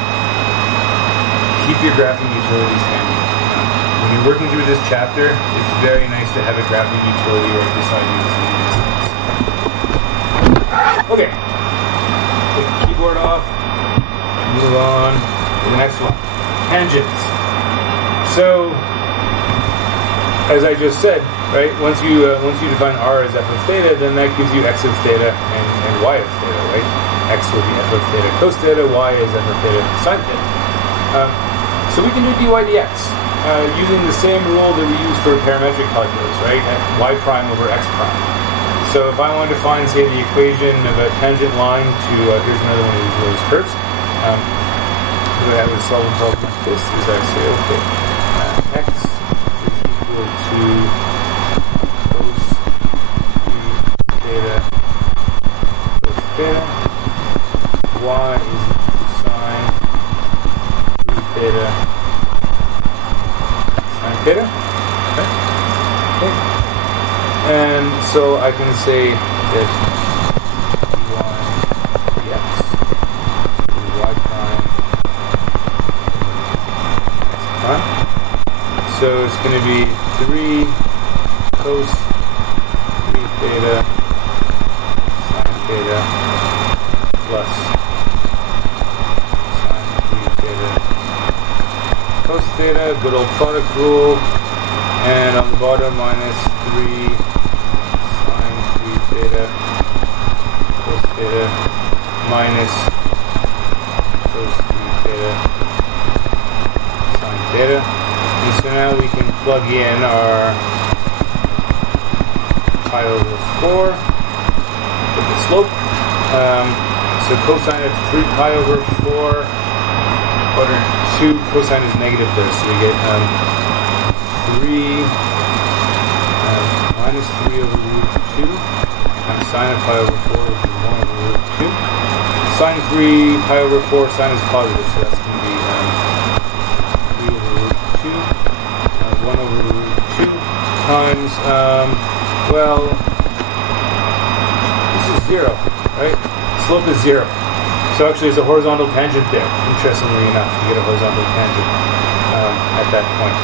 keep your graphing utilities handy. When you're working through this chapter, it's very nice to have a graphing utility right beside you as you do these things. Okay, take the keyboard off, move on to the next one. Tangents. So, as I just said, right, once you define r as f of theta, then that gives you x of theta and y of theta, right? X will be f of theta cos theta, y is f of theta sine theta. So we can do dy dx using the same rule that we use for parametric calculus, right? At y prime over x prime. So if I wanted to find, say, the equation of a tangent line to, here's another one of these curves. way I would solve a problem like this is I say, okay, x is equal to cos 3 theta cos theta, y is equal to sine 3 theta sine theta. Okay. And so I can say that dy dx is y prime x prime. So it's going to be 3 cos 3 theta sine theta plus sine 3 theta cos theta, good old product rule, and on the bottom minus 3 sine 3 theta cos theta minus cos 3 theta sine theta. And so now we can plug in our pi over 4 with the slope. So cosine of 3 pi over 4 order 2, cosine is negative there, so we get 3 minus 3 over root 2 times sine of pi over 4 would be 1 over root 2. Sine 3 pi over 4, sine is positive, so that's going to be 3 over root 2, 1 over root 2 times, well, this is 0, right? Slope is 0. So actually there's a horizontal tangent there, interestingly enough. You get a horizontal tangent at that point.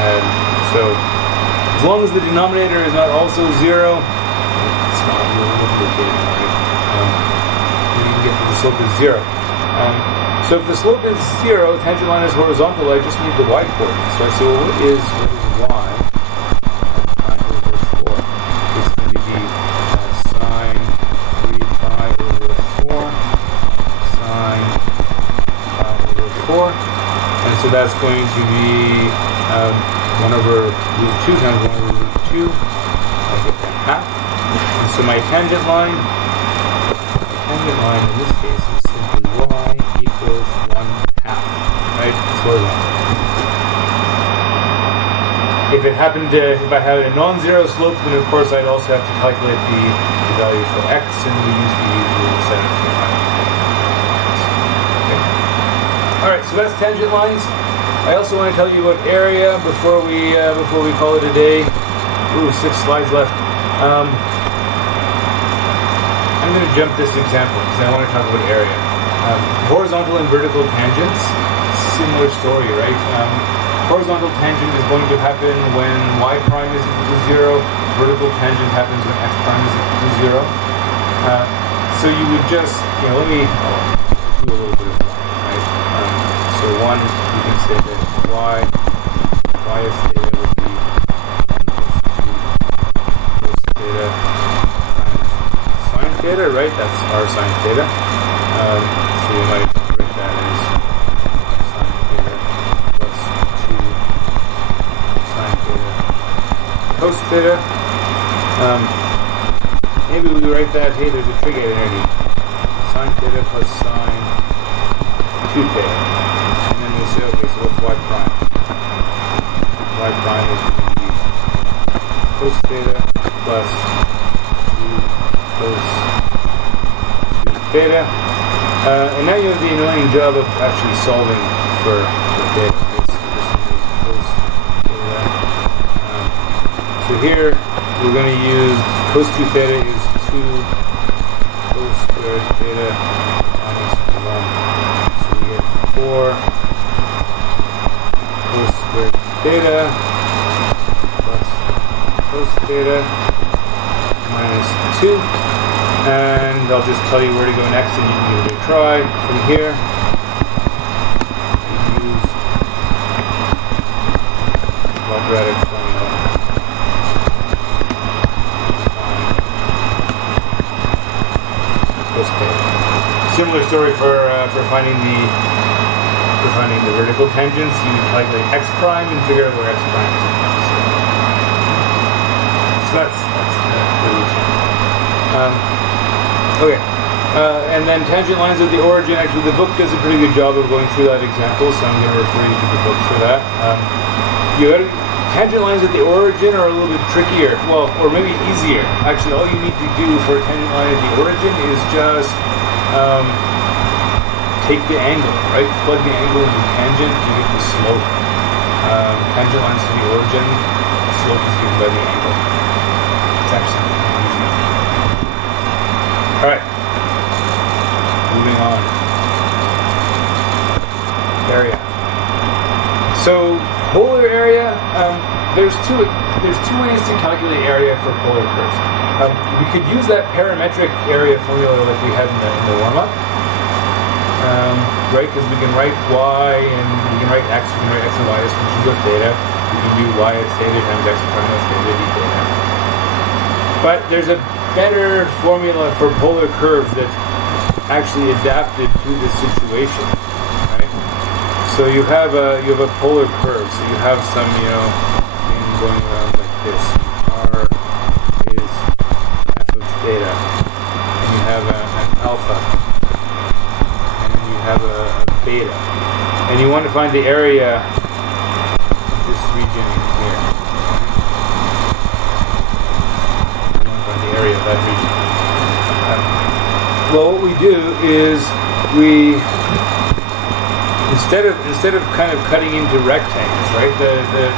And so as long as the denominator is not also 0, it's not really complicated, right? You can get that the slope is 0. So if the slope is 0, tangent line is horizontal, I just need the y coordinate. So I say, well, what is y? Pi over 4. It's going to be sine 3 pi over 4 sine pi over 4. And so that's going to be 1 over root 2 times 1 over root 2. I get that half. And so my tangent line in this case is simply y equals 1 half. Right? It's horizontal. If it happened to, if I had a non-zero slope, then of course I'd also have to calculate the value for x, and we use the usual setup for finding. Okay. Alright, so that's tangent lines. I also want to tell you about area before we call it a day. Ooh, 6 slides left. I'm going to jump this example because I want to talk about area. Horizontal and vertical tangents, similar story, right? Horizontal tangent is going to happen when y prime is equal to 0. Vertical tangent happens when x prime is equal to 0. So you would just, let me do a little bit of one, right? So one, you can say that y of theta would be 1 plus 2 cos theta times sine theta, right? That's our sine theta. So we might write that as sine theta plus 2 sine theta cos theta. Maybe we write that, hey, there's a trig identity. Sine theta plus sine 2 theta. And then we say, okay, so what's y prime? Y prime is going to be cos theta plus 2 cos 2 theta. And now you have the annoying job of actually solving for theta. Cos theta. So here we're going to use cos 2 theta is 2 cos squared theta minus 1. So we get 4 cos squared theta plus cos theta minus 2. And I'll just tell you where to go next and you can give it a try. From here, we use quadratic formula. Similar story for finding the vertical tangents. You calculate x prime and figure out where x prime is. So that's the routine. Okay. And then tangent lines at the origin. Actually, the book does a pretty good job of going through that example, so I'm going to refer you to the book for that. Tangent lines at the origin are a little bit trickier, well, or maybe easier. Actually, all you need to do for a tangent line at the origin is just take the angle, right? Plug the angle into the tangent to get the slope. Tangent lines to the origin, slope is given by the angle. It's actually easy. Alright. Moving on. Area. So, polar area, there's two ways to calculate area for polar curves. We could use that parametric area formula like we had in the warm-up. Right, because we can write y and we can write x, we can write x and y as functions of theta. We can do y of theta times x prime of theta d theta. But there's a better formula for polar curves that's actually adapted to this situation. Right? So you have a polar curve. So you have some thing going around like this. R is f of theta, and you have an alpha. Have a beta, and you want to find the area of this region in here. You want to find the area of that region. Well, what we do is we instead of kind of cutting into rectangles, right? The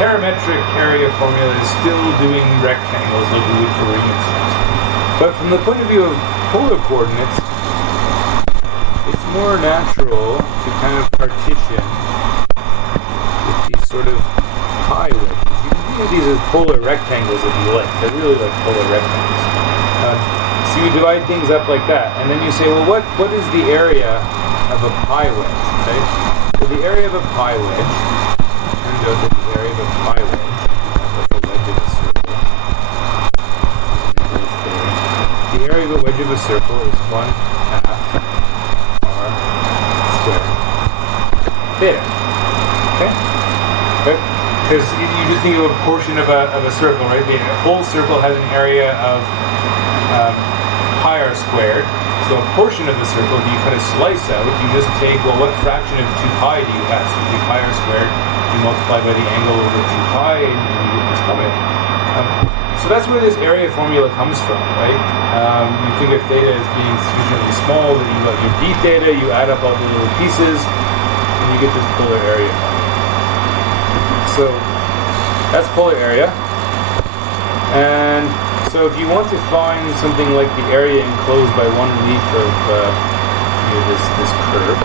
parametric area formula is still doing rectangles like we would for Riemann sums. But from the point of view of polar coordinates, it's more natural to kind of partition with these sort of pi wedges. You can think of these as polar rectangles if you like. They're really like polar rectangles. So you divide things up like that, and then you say, well, what is the area of a pi wedge, right? Well, the area of a pi wedge, turns out that the area of a pi wedge, like a wedge of a circle, the area of a wedge of a circle is 1/2 theta. Okay? Because you just think of a portion of a circle, right? The whole circle has an area of pi r squared. So a portion of the circle, if you cut a slice out, you just take, well, what fraction of 2 pi do you have? So you take pi r squared, you multiply by the angle over 2 pi, and you get this combination. So that's where this area formula comes from, right? You think of theta as being sufficiently small that you got your d theta, you add up all the little pieces, you get this polar area. So that's polar area. And so if you want to find something like the area enclosed by one leaf of this curve,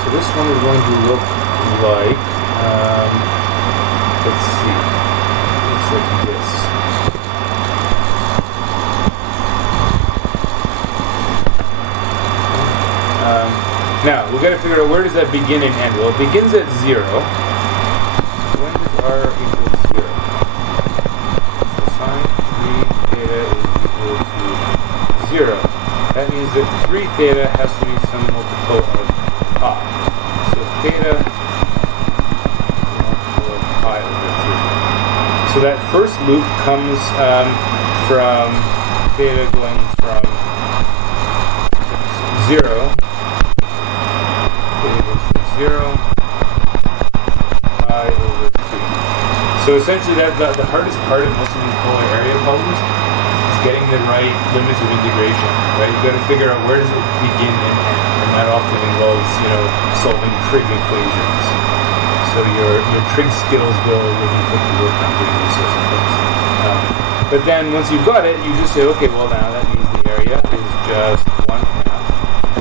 so this one is going to look like, let's see, it looks like this. Now, we've got to figure out where does that begin and end. Well, it begins at 0. When does r equal 0? So sine 3 theta is equal to 0. That means that 3 theta has to be some multiple of pi. So theta is a multiple of pi over 3. So that first loop comes from theta going from 0 pi over 3. So essentially the hardest part of most of these polar area problems is getting the right limits of integration, right? You've got to figure out where does it begin and end, and that often involves, solving trig equations. So your trig skills will really put to work on doing these sorts of things. But then once you've got it, you just say, okay, well now that means the area is just 1/2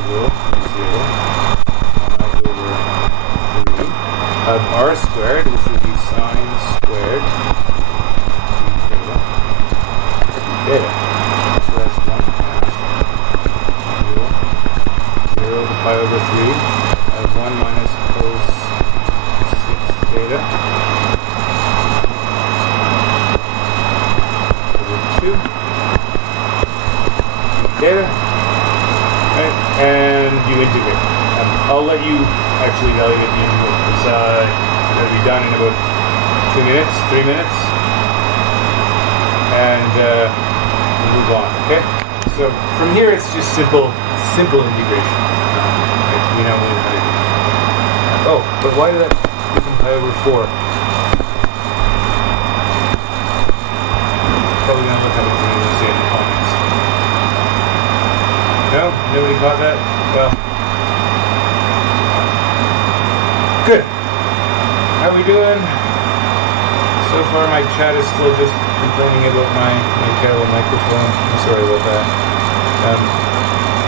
0 of r squared, which would be sine squared theta. So that's 1/2 0 to pi over 3 of 1 minus cos 6 theta over 2 theta. Right? And you integrate. I'll let you actually evaluate the integral. It's going to be done in about 2 minutes, 3 minutes. And move on, okay? So from here it's just simple integration. We know how to do it. Oh, but why did that become pi over 4? Probably gonna look at it and say in the comments. No? Nobody caught that? Well, good. How are we doing? So far my chat is still just complaining about my terrible microphone. I'm sorry about that.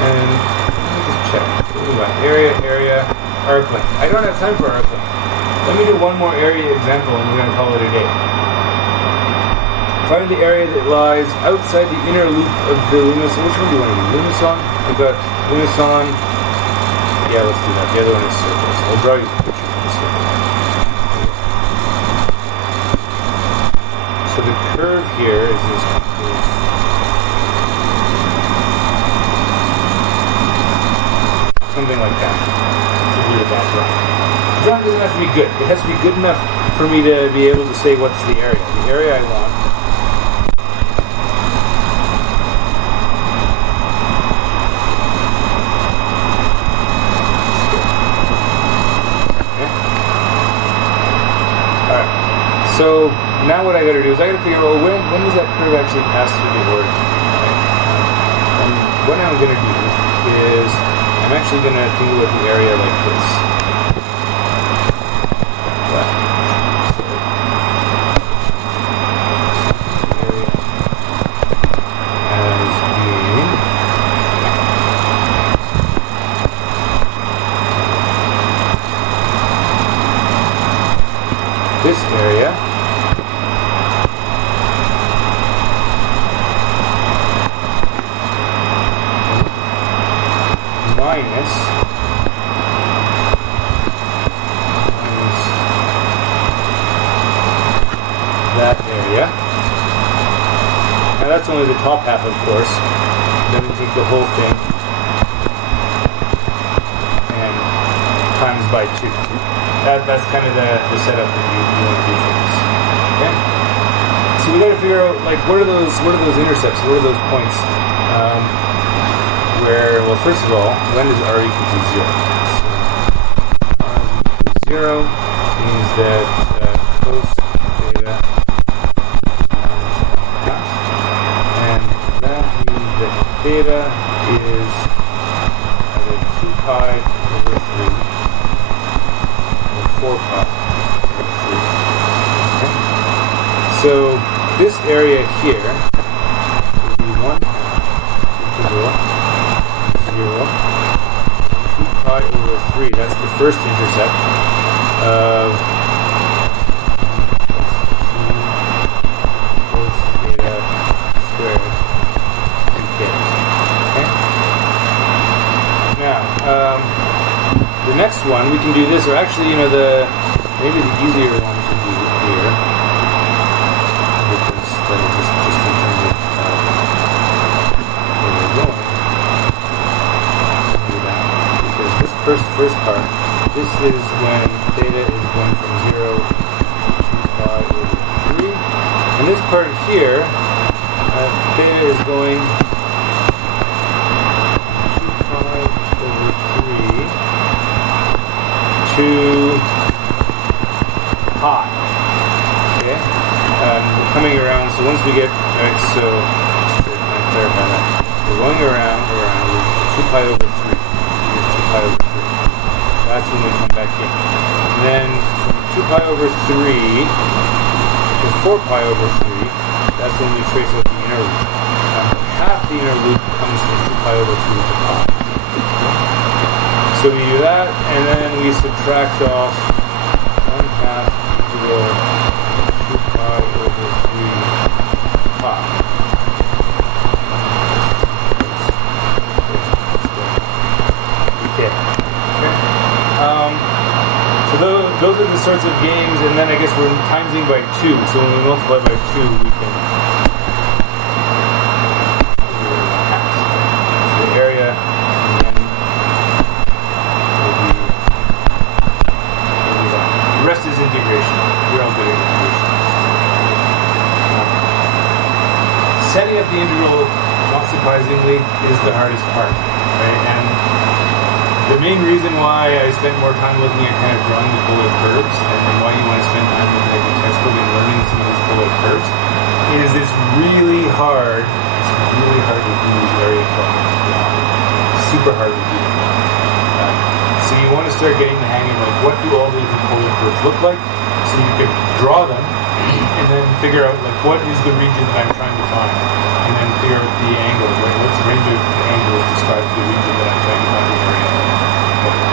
And let me just check. What do we got? Area, arc length. I don't have time for arc length. Let me do one more area example and we're going to call it a day. Find the area that lies outside the inner loop of the limaçon. Which one do you want to do? Limaçon? We've got limaçon. Yeah, let's do that. The other one is circles. I'll draw you a picture of the circle. So the curve here is this. Something like that. To do the background. The drawing doesn't have to be good. It has to be good enough for me to be able to say what's the area. The area I want. Okay. Alright. So now what I gotta do is I gotta figure out when does that curve actually pass through the origin. And what I'm gonna do is I'm actually going to think about the area like this. This area minus that area. Now that's only the top half, of course. Then we take the whole thing and times by 2. That's kind of the setup that you want to do for this. Okay? So we got to figure out like what are those intercepts? What are those points? Where, well, first of all, when does r equal to 0? So r equal to 0 means that cos theta and that means that theta is either 2 pi over 3 or 4 pi over 3. Okay? So this area here will be 1 integral 2 pi over 3. That's the first intercept of cos theta squared and theta. Okay? Now, the next one we can do this, or actually, maybe the easier one to do here, because then just in terms of where we're going. First part, this is when theta is going from 0 to 2 pi over 3. And this part here, theta is going 2 pi over 3 to pi. Okay? We're coming around, so once we get, so just to clarify that, we're going around with 2 pi over 3. 2 pi over 3. That's when we come back in. And then from 2 pi over 3 to 4 pi over 3, that's when we trace out the inner loop. Half the inner loop comes from 2 pi over 3 to pi. So we do that, and then we subtract off 1/2 integral 2 pi over 3 pi. Okay. So those are the sorts of games, and then I guess we're timesing by 2. So when we multiply by 2, we can so the area, and then will be the rest is integration. We're all good at integration. Setting up the integral, not surprisingly, is the hardest part, right? And the main reason why I spent more time looking at kind of drawing the polar curves, and why you want to spend time looking at the textbook and learning some of these polar curves, is it's really hard. It's really hard to do these area problems. Super hard to do. So you want to start getting the hang of like what do all these polar curves look like, so you can draw them and then figure out like what is the region that I'm trying to find, and then figure out the angle, right? What's the range of the angles described to the region that I'm trying to find in the area.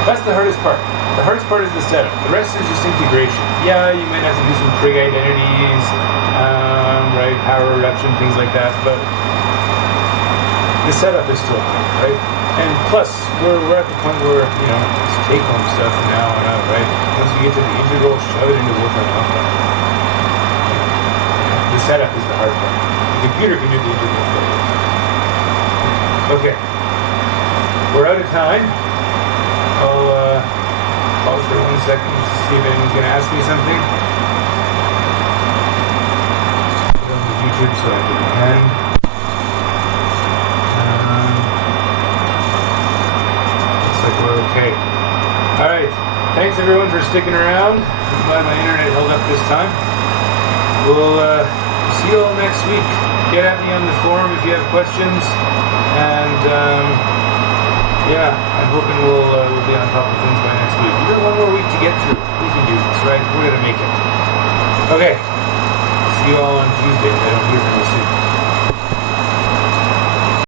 That's the hardest part. The hardest part is the setup. The rest is just integration. Yeah, you might have to do some trig identities, right? Power reduction, things like that, but the setup is still hard, right? And plus, we're at the point where, it's take-home stuff from now on out, right? Once you get to the integral, shove it into Wolfram Alpha. The setup is the hard part. The computer can do the integral for you. Okay. We're out of time. I'll pause for 1 second just to see if anyone's going to ask me something. Put on the YouTube so I can end. Looks like we're okay. Alright. Thanks everyone for sticking around. I'm glad my internet held up this time. We'll see you all next week. Get at me on the forum if you have questions. And yeah, I'm hoping we'll be on top of things by next week. We've got one more week to get through. We can do this, right? We're going to make it. Okay. See you all on Tuesday if I don't hear from you soon.